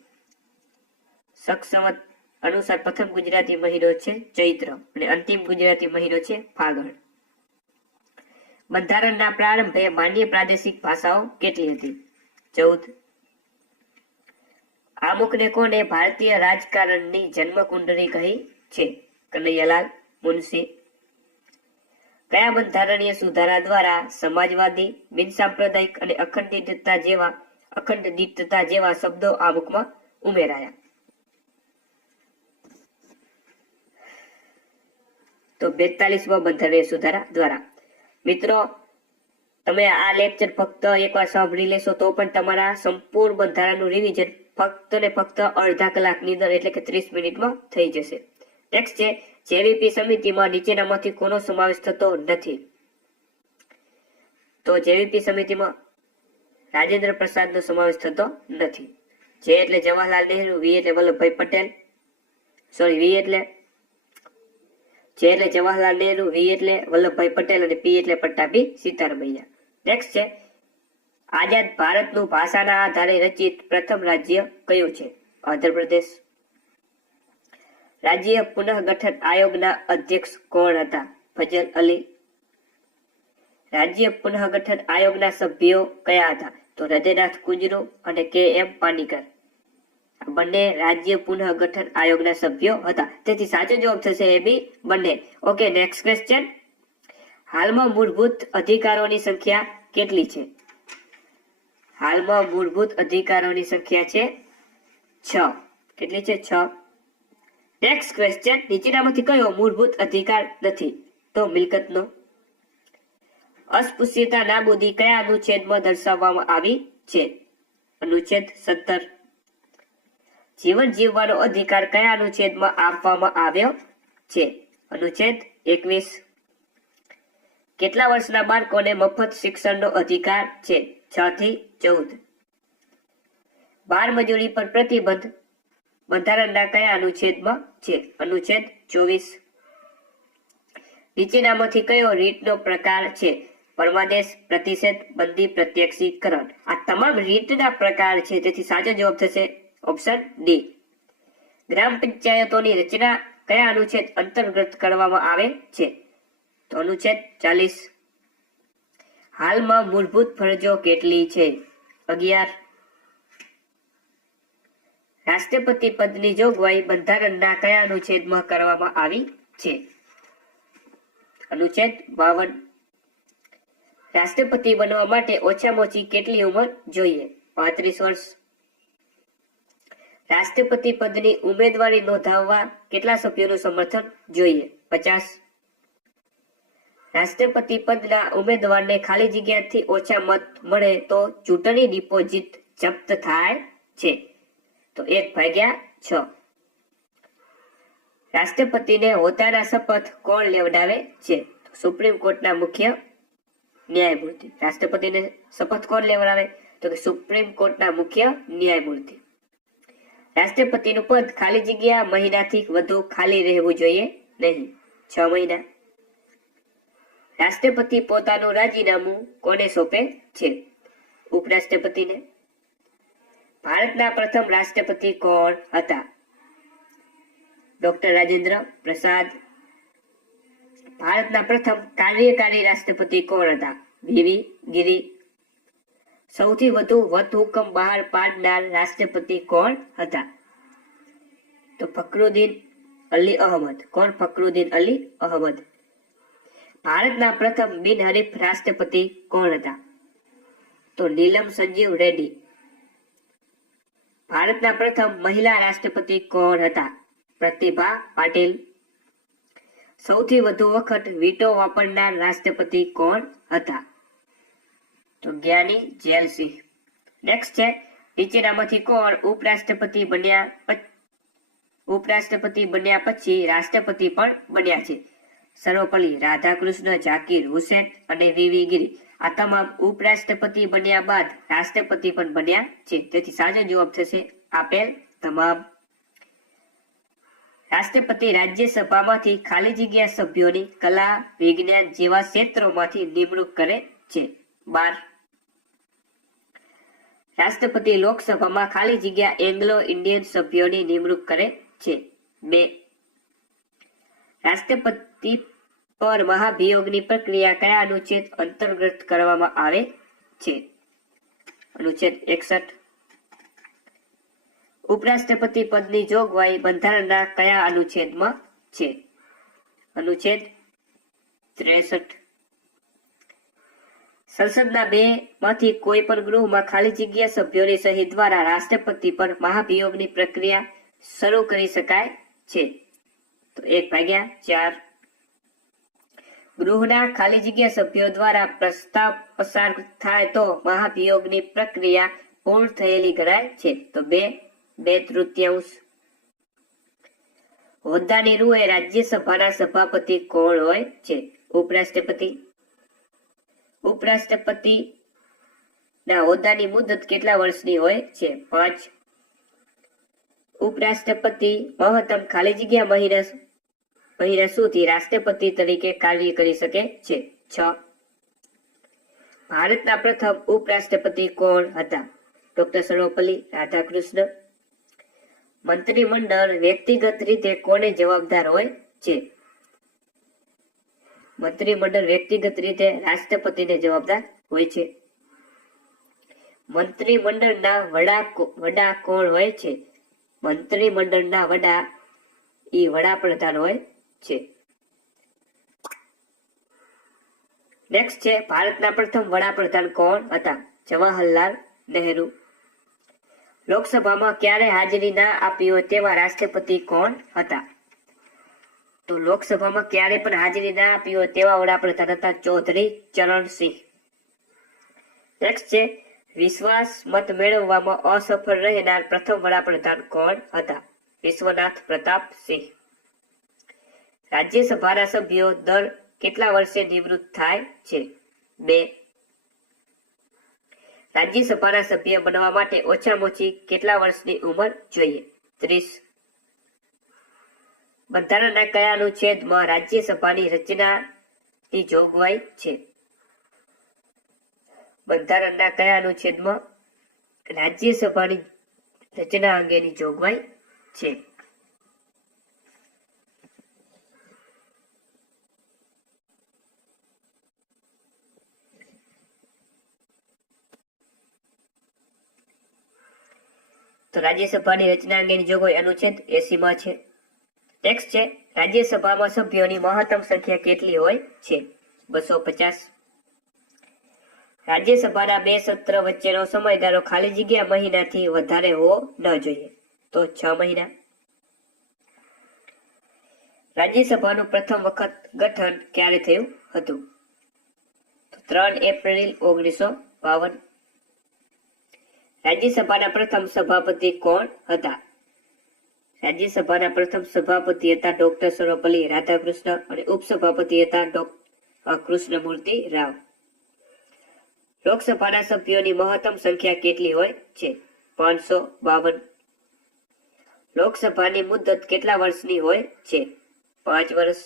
શક સંવત અનુસાર પ્રથમ ગુજરાતી મહિનો છે ચૈત્ર અને અંતિમ ગુજરાતી મહિનો છે ફાગણ. બંધારણના પ્રારંભે માન્ય પ્રાદેશિક ભાષાઓ કેટલી હતી? 14. આમુખને કોને ભારતીય રાજકારણની જન્મકુંડળી કહી છે? કનૈયાલાલ મુનશી. કયા બંધારણીય સુધારા દ્વારા સમાજવાદી, બિનસાંપ્રદાયિક અને અખંડિતતા જેવા શબ્દો આમુખમાં ઉમેરાયા? તો 42મા બંધારણીય સુધારા દ્વારા. મિત્રો, તમે આ લેક્ચર ફક્ત એકવાર સાંભળી લેશો તો પણ તમારા સંપૂર્ણ બંધારણનું રિવિઝન ફક્ત ને ફક્ત અડધા કલાકની અંદર એટલે કે 30 મિનિટમાં થઈ જશે. નેક્સ્ટ છે જેવીપી સમિતિમાં નીચેનામાંથી કોનો સમાવેશ થતો નથી? તો જેવીપી સમિતિમાં રાજેન્દ્ર પ્રસાદનો સમાવેશ થતો નથી. જે એટલે જવાહરલાલ નહેરુ, વી એટલે વલ્લભભાઈ પટેલ, જે એટલે જવાહરલાલ નહેરુ, વી એટલે વલ્લભભાઈ પટેલ અને પી એટલે પટ્ટાભી સીતારામૈયા. નેક્સ્ટ છે આઝાદ ભારતનું ભાષાના આધારે રચિત પ્રથમ રાજ્ય કયું છે? આંધ્રપ્રદેશ. રાજ્ય પુનઃગઠન આયોગના અધ્યક્ષ કોણ હતા? ફજલ અલી. રાજ્ય પુનઃગઠન આયોગના સભ્યો કયા હતા? તો હૃદયનાથ કુંજરુ અને કે.એમ. પાનીકર. આ બંને રાજ્ય પુનઃગઠન આયોગના સભ્યો હતા. તેથી સાચો જવાબ થશે એ બી બંને. Okay, next question. હાલમાં મૂળભૂત અધિકારોની સંખ્યા કેટલી છે? હાલમાં મૂળભૂત અધિકારોની સંખ્યા છે 6. કેટલી છે? 6. Next question. નીચેનામાંથી કયો મૂળભૂત અધિકાર નથી? તો મિલકતનો. અસ્પૃશ્યતા નાબૂદી કયા અનુચ્છેદમાં દર્શાવવામાં આવી છે? અનુચ્છેદ 17. જીવન જીવવાનો અધિકાર કયા અનુચ્છેદમાં આપવામાં આવ્યો છે? અનુચ્છેદ 21. કેટલા વર્ષના બાળકોને મફત શિક્ષણનો અધિકાર છે? 6 થી 14. બાળ મજૂરી પર પ્રતિબંધ બંધારણના કયા અનુચ્છેદમાં છે? અનુચ્છેદ 24. નીચેનામાંથી કયો રીતનો પ્રકાર છે? પરમાદેશ, પ્રતિષેધ, બંદી, પ્રત્યક્ષીકરણ. આ તમામ રીતના પ્રકાર છે. તેથી સાચો જવાબ થશે ઓપ્શન ડી. ગ્રામ પંચાયતોની રચના કયા અનુચ્છેદ અંતર્ગત કરવામાં આવે છે? તો અનુચ્છેદ 40. હાલમાં મૂળભૂત ફરજો કેટલી છે? 11. રાષ્ટ્રપતિ પદની જોગવાઈ બંધારણના કયા અનુચ્છેદમાં કરવામાં આવી છે? અનુચ્છેદ 52. રાષ્ટ્રપતિ બનવા માટે ઓછામાં ઓછી કેટલી ઉંમર જોઈએ? 35 વર્ષ. રાષ્ટ્રપતિ પદની ઉમેદવારી નોંધાવવા કેટલા સભ્યોનું સમર્થન જોઈએ? 50. રાષ્ટ્રપતિ પદના ઉમેદવારને ખાલી જગ્યાથી ઓછા મત મળે તો ચૂંટણી ડિપોઝિટ જપ્ત થાય છે? તો 1/6. રાષ્ટ્રપતિને હોદ્દાના શપથ કોણ લેવડાવે છે? સુપ્રીમ કોર્ટના મુખ્ય ન્યાયમૂર્તિ. રાષ્ટ્રપતિને શપથ કોણ લેવડાવે? તો કે સુપ્રીમ કોર્ટના મુખ્ય ન્યાયમૂર્તિ. રાષ્ટ્રપતિનું પદ ખાલી જગ્યા મહિનાથી વધુ ખાલી રહેવું જોઈએ નહીં. 6 મહિના. રાષ્ટ્રપતિ પોતાનું રાજીનામું કોને સોંપે છે? ઉપરાષ્ટ્રપતિને. ભારતના પ્રથમ રાષ્ટ્રપતિ કોણ હતા? ડોક્ટર રાજેન્દ્ર પ્રસાદ. ભારતના પ્રથમ કાર્યકારી રાષ્ટ્રપતિ કોણ હતા? વી.વી. ગિરી. સૌથી વધુ વટહુકમ બહાર પાડનાર રાષ્ટ્રપતિ કોણ હતા? તો ફખરુદ્દીન અલી અહમદ. કોણ? ફખરુદ્દીન અલી અહમદ. ભારતના પ્રથમ બિનહરીફ રાષ્ટ્રપતિ કોણ હતા? તો નીલમ સંજીવ રેડ્ડી. ભારતના પ્રથમ મહિલા રાષ્ટ્રપતિ કોણ હતા? પ્રતિભા પાટીલ. સૌથી વધુ વખત વીટો વાપરનાર રાષ્ટ્રપતિ કોણ હતા? તો જ્ઞાની જેલસિંહ. નેક્સ્ટ છે નીચેનામાંથી કોણ ઉપરાષ્ટ્રપતિ બન્યા ઉપરાષ્ટ્રપતિ બન્યા પછી રાષ્ટ્રપતિ પણ બન્યા છે. સર્વપલ્લી રાધાકૃષ્ણ, ઝાકિર હુસેન અને વીવી ગિરી આ તમામ ઉપરાષ્ટ્રપતિ બન્યા બાદ રાષ્ટ્રપતિ પણ બન્યા છે. તેથી સાચો જવાબ થશે આપેલ તમામ. રાષ્ટ્રપતિ રાજ્યસભામાંથી ખાલી જગ્યા સભ્યોની કલા, વિજ્ઞાન જેવા ક્ષેત્રોમાંથી નિમણૂક કરે છે. 12. રાષ્ટ્રપતિ લોકસભામાં ખાલી જગ્યા એંગ્લો ઇન્ડિયન સભ્યોની નિમણૂક કરે છે. 2. રાષ્ટ્રપતિ પર મહાભિયોગની પ્રક્રિયા કયા અનુચ્છેદ અંતર્ગત કરવામાં આવે છે? અનુચ્છેદ 61. ઉપરાષ્ટ્રપતિ પદની જોગવાઈ બંધારણના કયા અનુચ્છેદમાં છે? અનુચ્છેદ 63. સંસદના બે માંથી કોઈ પણ ગૃહમાં ખાલી જગ્યા સભ્યોની સહી દ્વારા રાષ્ટ્રપતિ પર મહાભિયોગની પ્રક્રિયા શરૂ કરી શકાય છે. તો 1/4. ગૃહના ખાલી જગ્યા સભ્યો દ્વારા પ્રસ્તાવ પસાર થાય તો મહાભિયોગની પ્રક્રિયા પૂર્ણ થયેલી ગણાય છે. તો 2/3. હોદ્દાની રૂએ રાજ્યસભાના સભાપતિ કોણ હોય છે? ઉપરાષ્ટ્રપતિ. ઉપરાષ્ટ્રપતિના હોદ્દાની મુદત કેટલા વર્ષની હોય છે? 5. ઉપરાષ્ટ્રપતિ મહત્તમ ખાલી જગ્યા મહિના સુધી રાષ્ટ્રપતિ તરીકે કાર્ય કરી શકે છે. 6. ભારતના પ્રથમ ઉપરાષ્ટ્રપતિ કોણ હતા? ડોક્ટર સર્વપલ્લી રાધાકૃષ્ણ. મંત્રીમંડળ વ્યક્તિગત રીતે કોને જવાબદાર હોય છે? મંત્રીમંડળ વ્યક્તિગત રીતે રાષ્ટ્રપતિને જવાબદાર હોય છે. મંત્રીમંડળના વડા કોણ હોય છે? મંત્રીમંડળના વડા વડાપ્રધાન હોય છે. નેક્સ્ટ છે ભારતના પ્રથમ વડાપ્રધાન કોણ હતા? જવાહરલાલ નહેરુ. લોકસભામાં ક્યારે હાજરી ના આપી હોય તેવા રાષ્ટ્રપતિ કોણ હતા? તો લોકસભામાં ક્યારે પણ હાજરી ના આપી હોય તેવા વડાપ્રધાન હતા ચૌધરી ચરણસિંહ. નેક્સ્ટ છે વિશ્વાસ મત મેળવવામાં અસફળ રહેનાર પ્રથમ વડાપ્રધાન કોણ હતા? વિશ્વનાથ પ્રતાપ સિંહ. રાજ્યસભાના સભ્યો દર કેટલા વર્ષે નિવૃત્ત થાય છે? 2. રાજ્યસભાના સભ્ય બનવા માટે ઓછામાં ઓછી કેટલા વર્ષની ઉંમર જોઈએ? 30. બંધારણના કયા અનુચ્છેદમાં રાજ્યસભાની રચનાની જોગવાઈ છે? બંધારણના કયા અનુચ્છેદમાં રાજ્યસભાની રચના અંગેની જોગવાઈ છે? તો રાજ્યસભાની રચના અંગેની જોગવાઈ અનુચ્છેદ 80 માં છે. નેક્સ્ટ છે રાજ્યસભામાં સભ્યોની મહત્તમ સંખ્યા કેટલી હોય છે? 250. રાજ્યસભાના બે સત્ર વચ્ચેનો સમયગાળો ખાલી જગ્યા મહિનાથી વધારે હોવો ન જોઈએ. તો 6 મહિના. રાજ્યસભાનું પ્રથમ વખત ગઠન ક્યારે થયું હતું? તો 3 એપ્રિલ 1952. રાજ્યસભાના પ્રથમ સભાપતિ કોણ હતા? રાજ્યસભાના પ્રથમ સભાપતિ હતા ડોક્ટર સર્વપલ્લી રાધાકૃષ્ણ અને ઉપસભાપતિ હતા ડોક્ટર કૃષ્ણમૂર્તિ રાવ. લોકસભાના સભ્યોની મહત્તમ સંખ્યા કેટલી હોય છે? 552. લોકસભાની મુદત કેટલા વર્ષની હોય છે? 5 વર્ષ.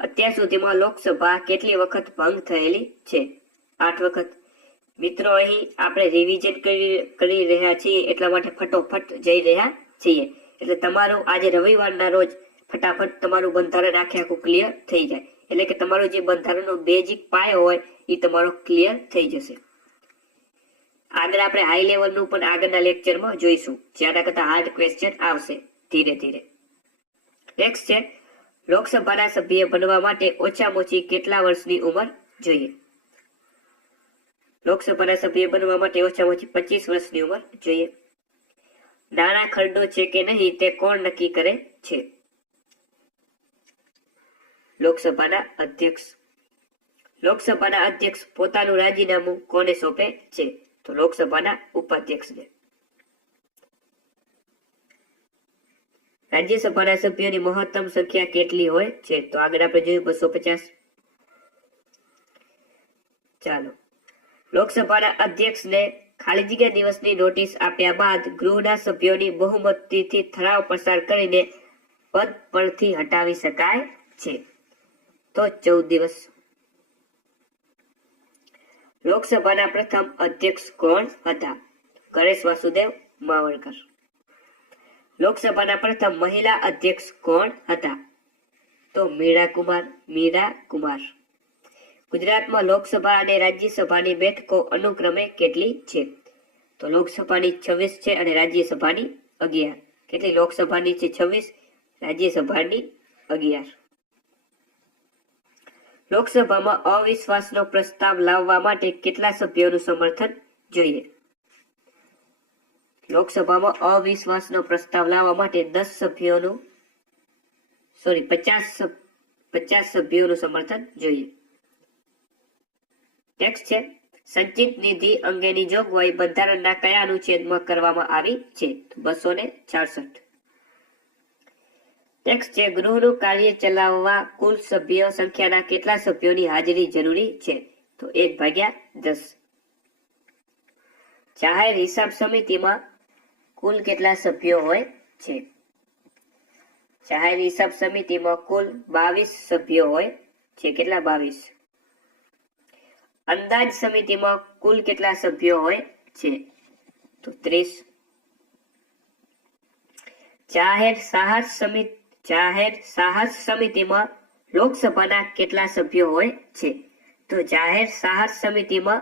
અત્યાર સુધીમાં લોકસભા કેટલી વખત ભંગ થયેલી છે? 8 વખત. મિત્રો અહીં આપણે રિવિઝન કરી રહ્યા છીએ એટલા માટે ફટોફટ જઈ રહ્યા છીએ એટલે તમારું આજે રવિવારના રોજ ફટાફટ તમારું બંધારણ આખું ક્લિયર થઈ જાય એટલે કે તમારું જે બંધારણનો બેઝિક પાયો હોય એ તમારો ક્લિયર થઈ જશે. આગળ આપણે હાઈ લેવલનું પણ આગળના લેક્ચરમાં જોઈશું જેના કરતા હાર્ડ ક્વેશ્ચન આવશે ધીરે ધીરે. નેક્સ્ટ છે લોકસભાના સભ્ય બનવા માટે ઓછામાં ઓછી કેટલા વર્ષની ઉંમર જોઈએ? લોકસભાના સભ્ય બનવા માટે ઓછામાં ઓછી 25 વર્ષની ઉંમર જોઈએ. નાણાં ખરડો છે કે નહીં તે કોણ નક્કી કરે છે? લોકસભાના અધ્યક્ષ. લોકસભાના અધ્યક્ષ પોતાનું રાજીનામું કોને સોંપે છે? તો લોકસભાના ઉપાધ્યક્ષને. રાજ્યસભાના સભ્યોની મહત્તમ સંખ્યા કેટલી હોય છે? તો આગળ આપણે જોયું 250. ચાલો, લોકસભાના અધ્યક્ષને ખાલી જગ્યા દિવસની નોટિસ આપ્યા બાદ ગૃહના સભ્યોની બહુમતીથી ઠરાવ પસાર કરીને પદ પરથી હટાવી શકાય છે. તો 14 દિવસ. લોકસભાના પ્રથમ અધ્યક્ષ કોણ હતા? ગણેશ વાસુદેવ માવળકર. લોકસભાના પ્રથમ મહિલા અધ્યક્ષ કોણ હતા? તો મીરા કુમાર. ગુજરાતમાં લોકસભા અને રાજ્યસભાની બેઠકો અનુક્રમે કેટલી છે? તો લોકસભાની 26 છે અને રાજ્યસભાની 11. કેટલી લોકસભાની છે? 26, રાજ્યસભાની 11. લોકસભામાં અવિશ્વાસનો પ્રસ્તાવ લાવવા માટે કેટલા સભ્યોનું સમર્થન જોઈએ? લોકસભામાં અવિશ્વાસનો પ્રસ્તાવ લાવવા માટે 50 સભ્યોનું સમર્થન જોઈએ. ટેક્સ્ટ છે, સંચિત નિધિ અંગેની જોગવાઈ બંધારણના કયા અનુચ્છેદમાં કરવામાં આવી છે? 266. ટેક્સ્ટ છે, ગૃહનું કાર્ય ચલાવવા કુલ સભ્ય સંખ્યાના કેટલા સભ્યોની હાજરી જરૂરી છે? તો 1/10. જાહેર હિસાબ સમિતિમાં કુલ કેટલા સભ્યો હોય છે? જાહેર હિસાબ સમિતિમાં કુલ 22 સભ્યો હોય છે. કેટલા? 22. અંદાજ સમિતિમાં કુલ કેટલા સભ્યો હોય છે? તો 30. જાહેર સાહસ સમિતિમાં લોકસભાના કેટલા સભ્યો હોય છે? તો જાહેર સાહસ સમિતિમાં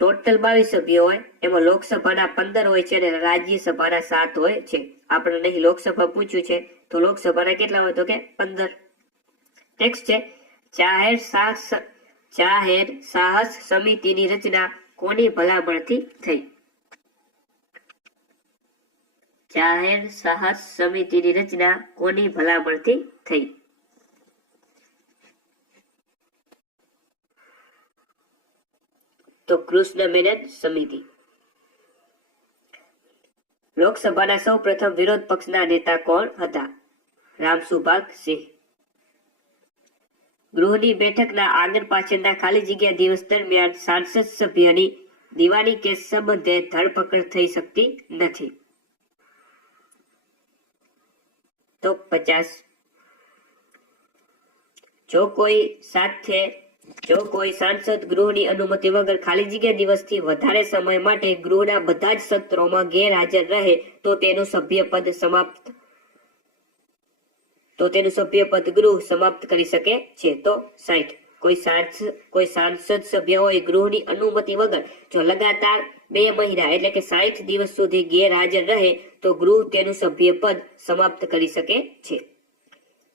ટોટલ 22 સભ્યો હોય, એમાં લોકસભાના 15 હોય છે અને રાજ્યસભાના 7 હોય છે. આપણે નહીં લોકસભા પૂછ્યું છે, તો લોકસભાના કેટલા હોય? તો કે 15. ટેક્સ્ટ છે, જાહેર સાહસ સમિતિની રચના કોની ભલામણથી થઈ? જાહેર સાહસ સમિતિની રચના કોની ભલામણથી થઈ? તો કૃષ્ણ મેનન સમિતિ. લોકસભાના સૌ પ્રથમ વિરોધ પક્ષના નેતા કોણ હતા? રામસુભાગ સિંહ. ગૃહની બેઠકના આગળ પાછળના ખાલી જગ્યા દિવસ દરમિયાન સાંસદ સભ્યની દીવાની કેસ સંબંધે ધરપકડ થઈ શકતી નથી. તો 50. જો કોઈ સાંસદ ગૃહની અનુમતિ વગર ખાલી જગ્યા દિવસથી વધારે સમય માટે ગૃહના બધા જ સત્રોમાં ગેરહાજર રહે તો તેનું સભ્યપદ ગૃહ સમાપ્ત કરી શકે છે. તો 60. કોઈ સાંસદ સભ્ય હોય ગૃહની અનુમતિ વગર જો લગાતાર 2 મહિના એટલે કે 60 દિવસ સુધી ગેરહાજર રહે તો ગૃહ તેનું સભ્યપદ સમાપ્ત કરી શકે છે.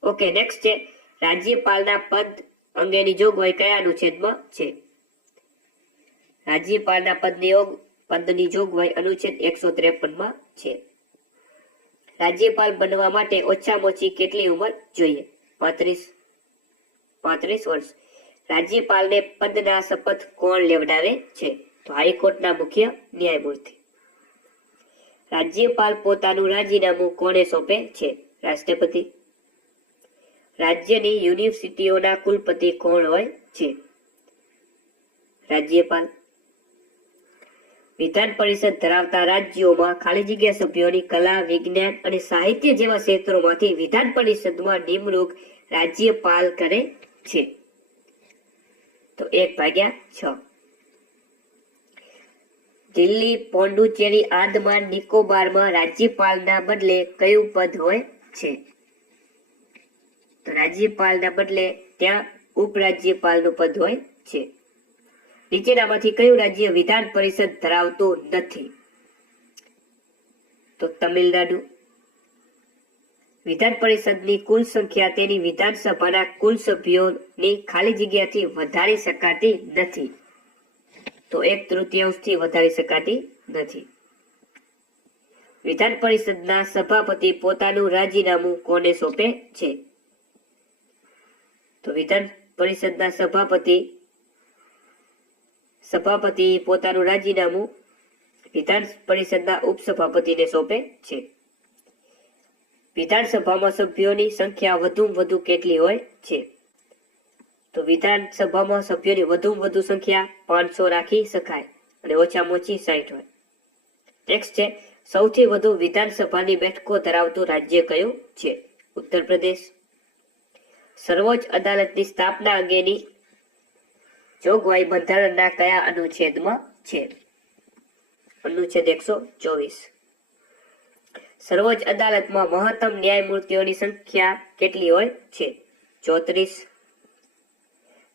ઓકે, નેક્સ્ટ છે, રાજ્યપાલના પદ અંગેની જોગવાઈ કયા અનુચ્છેદમાં છે? રાજ્યપાલના પદની જોગવાઈ અનુચ્છેદ 153 છે. રાજ્યપાલ બનવા માટે ઓછામાં ઓછી કેટલી ઉંમર જોઈએ? 35 વર્ષ. રાજ્યપાલને પદના શપથ કોણ લેવડાવે છે? તો હાઈકોર્ટના મુખ્ય ન્યાયમૂર્તિ. રાજ્યપાલ પોતાનું રાજીનામું કોને સોંપે છે? રાષ્ટ્રપતિ. રાજ્યની યુનિવર્સિટીઓના કુલપતિ કોણ હોય છે? રાજ્યપાલ. વિધાન પરિષદ ધરાવતા રાજ્યોમાં ખાલી જગ્યા સભ્યોની કલા, વિજ્ઞાન અને સાહિત્ય જેવા ક્ષેત્રોમાંથી વિધાન પરિષદમાં નિમણૂક રાજ્યપાલ કરે છે. તો 1/6. દિલ્હી, પોંડુચેરી, આંદમાન નિકોબારમાં રાજ્યપાલના બદલે કયું પદ હોય છે? તો રાજ્યપાલના બદલે ત્યાં ઉપરાજ્યપાલનું પદ હોય છે. નીચેનામાંથી કયું રાજ્ય વિધાન પરિષદ ધરાવતું નથી? તો તમિલનાડુ. વિધાન પરિષદની કુલ સંખ્યા તેની વિધાનસભાના કુલ સભ્યોની ખાલી જગ્યાથી વધારી શકાતી નથી. તો 1/3 વધારી શકાતી નથી. વિધાન પરિષદના સભાપતિ પોતાનું રાજીનામું કોને સોંપે છે? તો વિધાન પરિષદના સભાપતિ પોતાનું રાજીનામું વિધાન પરિષદના ઉપસભાપતિને સોંપે છે. વિધાનસભામાં સભ્યોની સંખ્યા વધુમાં વધુ કેટલી હોય છે? તો વિધાનસભામાં સભ્યોની વધુમાં વધુ સંખ્યા 500 રાખી શકાય અને ઓછામાં ઓછી 60 હોય. નેક્સ્ટ છે, સૌથી વધુ વિધાનસભાની બેઠકો ધરાવતું રાજ્ય કયું છે? ઉત્તર પ્રદેશ. સર્વોચ્ચ અદાલતની સ્થાપના અંગેની જોગવાઈ બંધારણના કયા અનુચ્છેદમાં છે? અનુચ્છેદ 124. સર્વોચ્ચ અદાલતમાં મહત્તમ ન્યાયમૂર્તિઓની સંખ્યા કેટલી હોય છે? 34.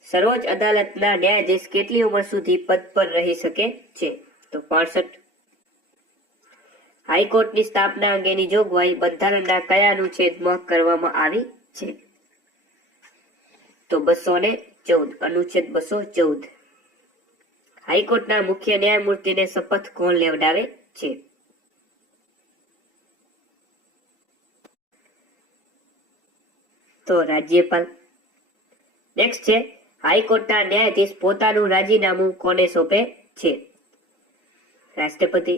સર્વોચ્ચ અદાલતના ન્યાયાધીશ કેટલી ઉંમર સુધી પદ પર રહી શકે છે? તો 65. હાઈકોર્ટની સ્થાપના અંગેની જોગવાઈ બંધારણના કયા અનુચ્છેદમાં કરવામાં આવી છે? તો 214. અનુચ્છેદ 214. હાઈકોર્ટના મુખ્ય ન્યાયમૂર્તિને શપથ કોણ લેવડાવે છે? તો રાજ્યપાલ. નેક્સ્ટ છે, હાઈકોર્ટના ન્યાયાધીશ પોતાનું રાજીનામું કોને સોંપે છે? રાષ્ટ્રપતિ.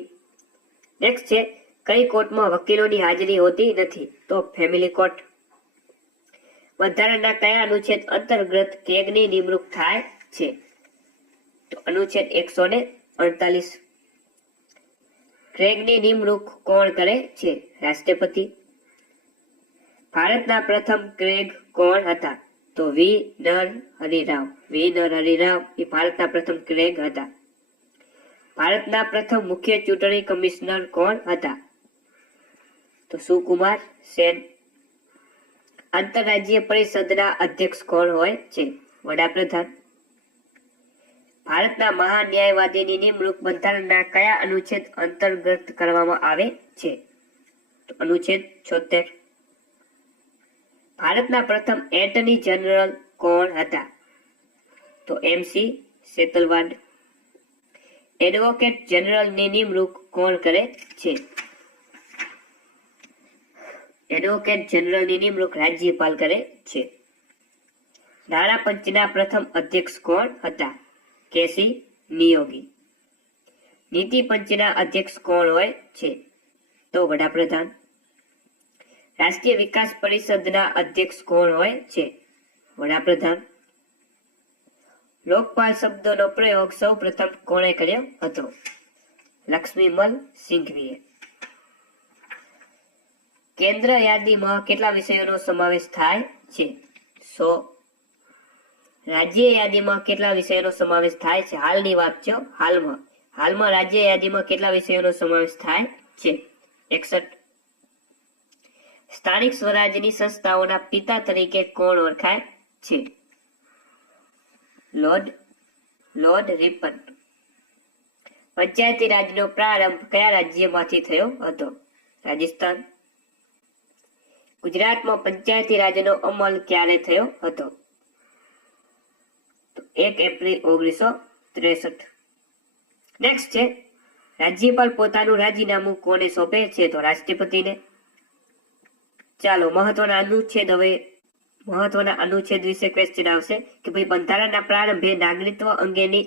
નેક્સ્ટ છે, કઈ કોર્ટમાં વકીલોની હાજરી હોતી નથી? તો ફેમિલી કોર્ટ. બંધારણના કયા અનુચ્છેદ અંતર્ગત કેગની નિમણૂક થાય છે? તો અનુચ્છેદ 148. ક્રેગની નિમણૂક કોણ કરે છે? રાષ્ટ્રપતિ. ભારતના પ્રથમ ક્રેગ કોણ હતા? તો વી નરહરિરાવ. વી નરહરિરાવ એ ભારતના પ્રથમ ક્રેગ હતા. ભારતના પ્રથમ મુખ્ય ચૂંટણી કમિશનર કોણ હતા? તો સુકુમાર સેન. આંતરરાજ્ય પરિષદના અધ્યક્ષ કોણ હોય છે? વડાપ્રધાન. ભારતના મહાન ન્યાયવાદીની નિમણૂક બંધારણના કયા અનુચ્છેદ અંતર્ગત કરવામાં આવે છે? તો અનુચ્છેદ 76. ભારતના પ્રથમ એટર્ની જનરલ કોણ હતા? તો MC સેતલવાડ. એડવોકેટ જનરલની નિમણૂક કોણ કરે છે? એડવોકેટ જનરલની નિમણૂક રાજ્યપાલ કરે છે. નાણાં પંચના પ્રથમ અધ્યક્ષ કોણ હતા? કેસી નિયોગી. નીતિ પંચના અધ્યક્ષ કોણ હોય છે? તો વડાપ્રધાન. રાષ્ટ્રીય વિકાસ પરિષદના અધ્યક્ષ કોણ હોય છે? વડાપ્રધાન. લોકપાલ શબ્દનો પ્રયોગ સૌ પ્રથમ કોણે કર્યો હતો? લક્ષ્મીમલ સિંઘવીએ. કેન્દ્ર યાદીમાં કેટલા વિષયોનો સમાવેશ થાય છે? 100. રાજ્ય યાદીમાં કેટલા વિષયોનો સમાવેશ થાય છે? હાલની વાત છે. હાલમાં રાજ્ય યાદીમાં કેટલા વિષયોનો સમાવેશ થાય છે? 61. સ્થાનિક સ્વરાજ્યની સંસ્થાઓના પિતા તરીકે કોણ ઓળખાય છે? Lord Ripon. પંચાયતી રાજનો પ્રારંભ કયા રાજ્યમાંથી થયો હતો? રાજસ્થાન. ગુજરાતમાં પંચાયતી રાજનો અમલ ક્યારે થયો હતો? 1 એપ્રિલ 1963. નેક્સ્ટ છે, રાજ્યપાલ પોતાનું રાજીનામું કોને સોંપે છે? તો રાષ્ટ્રપતિને. ચાલો મહત્વના અનુચ્છેદ વિશે ક્વેશ્ચન આવશે કે ભાઈ બંધારણના પ્રારંભે નાગરિકત્વ અંગેની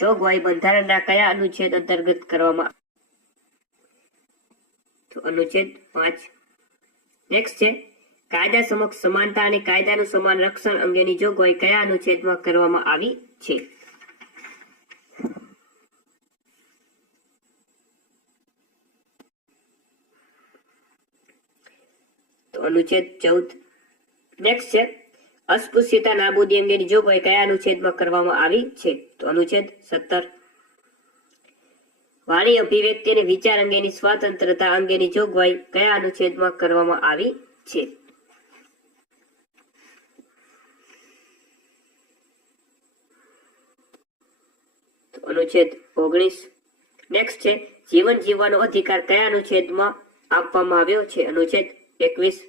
જોગવાઈ બંધારણના કયા અનુચ્છેદ અંતર્ગત કરવામાં? તો અનુચ્છેદ 5. નેક્સ્ટ છે, કાયદા સમક્ષ સમાનતા અને કાયદાનું સમાન રક્ષણ અંગેની જોગવાઈ કયા અનુચ્છેદમાં કરવામાં આવી છે? તો અનુચ્છેદ 14. નેક્સ્ટ છે, અસ્પૃશ્યતા નાબૂદી અંગેની જોગવાઈ કયા અનુચ્છેદમાં કરવામાં આવી છે? તો અનુચ્છેદ 17. વાણી અભિવ્યક્તિ અને વિચાર અંગેની સ્વતંત્રતા અંગેની જોગવાઈ કયા અનુચ્છેદમાં કરવામાં આવી છે? તો અનુચ્છેદ 19. નેક્સ્ટ છે, જીવન જીવવાનો અધિકાર કયા અનુચ્છેદમાં આપવામાં આવ્યો છે? અનુચ્છેદ 21.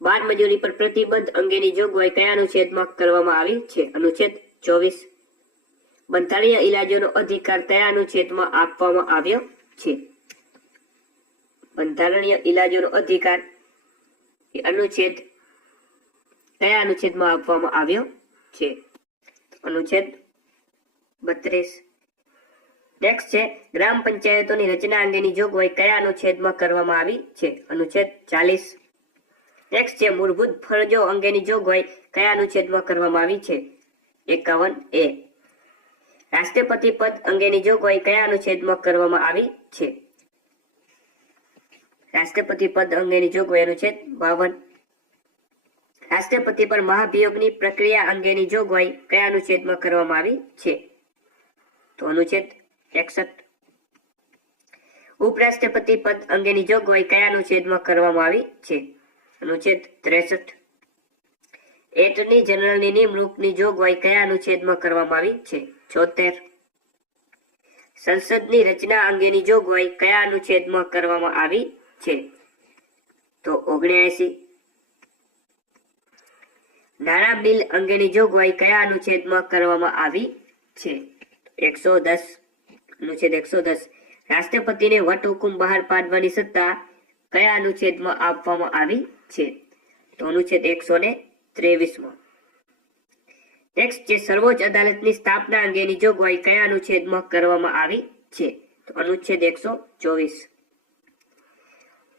બાળ મજૂરી પર પ્રતિબંધ અંગેની જોગવાઈ કયા અનુચ્છેદમાં કરવામાં આવી છે? અનુચ્છેદ 24. બંધારણીય ઇલાજોનો અધિકાર કયા અનુચ્છેદમાં આપવામાં આવ્યો છે? બંધારણીય ઇલાજોનો અધિકાર અનુચ્છેદ કયા અનુચ્છેદમાં આપવામાં આવ્યો છે? અનુચ્છેદ 32. નેક્સ્ટ છે ગ્રામ પંચાયતોની રચના અંગેની જોગવાઈ કયા અનુચ્છેદમાં કરવામાં આવી છે? અનુચ્છેદ 40. નેક્સ્ટ છે મૂળભૂત ફરજો અંગેની જોગવાઈ કયા અનુચ્છેદમાં કરવામાં આવી છે? 51A. રાષ્ટ્રપતિ પદ અંગેની જોગવાઈ કયા અનુચ્છેદમાં કરવામાં આવી છે? રાષ્ટ્રપતિ પદ અંગેની જોગવાઈ અનુચ્છેદ 52. રાષ્ટ્રપતિ પર મહાભિયોગની પ્રક્રિયા અંગેની જોગવાઈ કયા અનુચ્છેદમાં કરવામાં આવી છે? તો અનુચ્છેદ 61. ઉપરાષ્ટ્રપતિ પદ અંગેની જોગવાઈ કયા અનુચ્છેદમાં કરવામાં આવી છે? અનુચ્છેદ 63. એટર્ની જનરલની નિમણૂકની જોગવાઈ કયા અનુચ્છેદમાં કરવામાં આવી છે? 76. સંસદની રચના અંગેની જોગવાઈ કયા અનુચ્છેદમાં કરવામાં આવી છે? તો 79. નાણાં બિલ અંગેની જોગવાઈ કયા અનુચ્છેદમાં કરવામાં આવી છે? 110. અનુચ્છેદ 110. રાષ્ટ્રપતિને વટહુકમ બહાર પાડવાની સત્તા કયા અનુચ્છેદમાં આપવામાં આવી છે? તો અનુચ્છેદ 123. નેક્સ્ટ છે સર્વોચ્ચ અદાલતની સ્થાપના અંગેની જોગવાઈ કયા અનુચ્છેદમાં કરવામાં આવી છે? તો અનુચ્છેદ 124.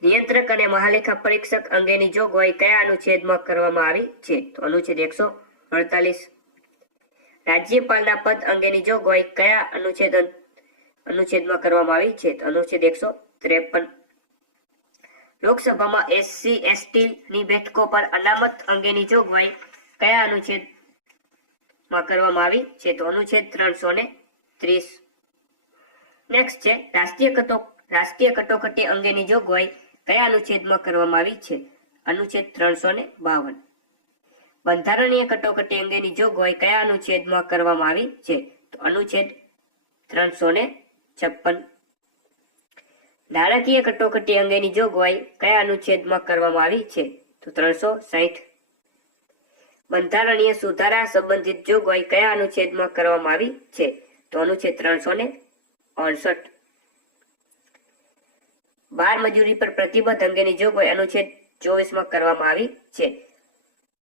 નિયંત્રક અને મહાલેખા પરીક્ષક અંગેની જોગવાઈ કયા અનુચ્છેદમાં કરવામાં આવી છે? તો અનુચ્છેદ 148. રાજ્યપાલના પદ અંગેની જોગવાઈ કયા અનુચ્છેદમાં કરવામાં આવી છે? તો અનુચ્છેદ 153. લોકસભામાં SC/ST ની બેઠકો પર અનામત અંગેની જોગવાઈ કયા અનુચ્છેદમાં કરવામાં આવી છે? તો અનુચ્છેદ 330. નેક્સ્ટ છે રાષ્ટ્રીય કટોકટી અંગેની જોગવાઈ કયા અનુચ્છેદમાં કરવામાં આવી છે? અનુચ્છેદ 352. બંધારણીય કટોકટી અંગેની જોગવાઈ કયા અનુચ્છેદમાં કરવામાં આવી છે? તો અનુચ્છેદ 356. નાણાકીય કટોકટી અંગેની જોગવાઈ કયા અનુચ્છેદમાં કરવામાં આવી છે? તો 360. બંધારણીય સુધારા સંબંધિત જોગવાઈ કયા અનુચ્છેદમાં કરવામાં આવી છે? તો અનુચ્છેદ 359. બાળ મજૂરી પર પ્રતિબંધ અંગેની જોગવાઈ અનુચ્છેદ 24 માં કરવામાં આવી છે.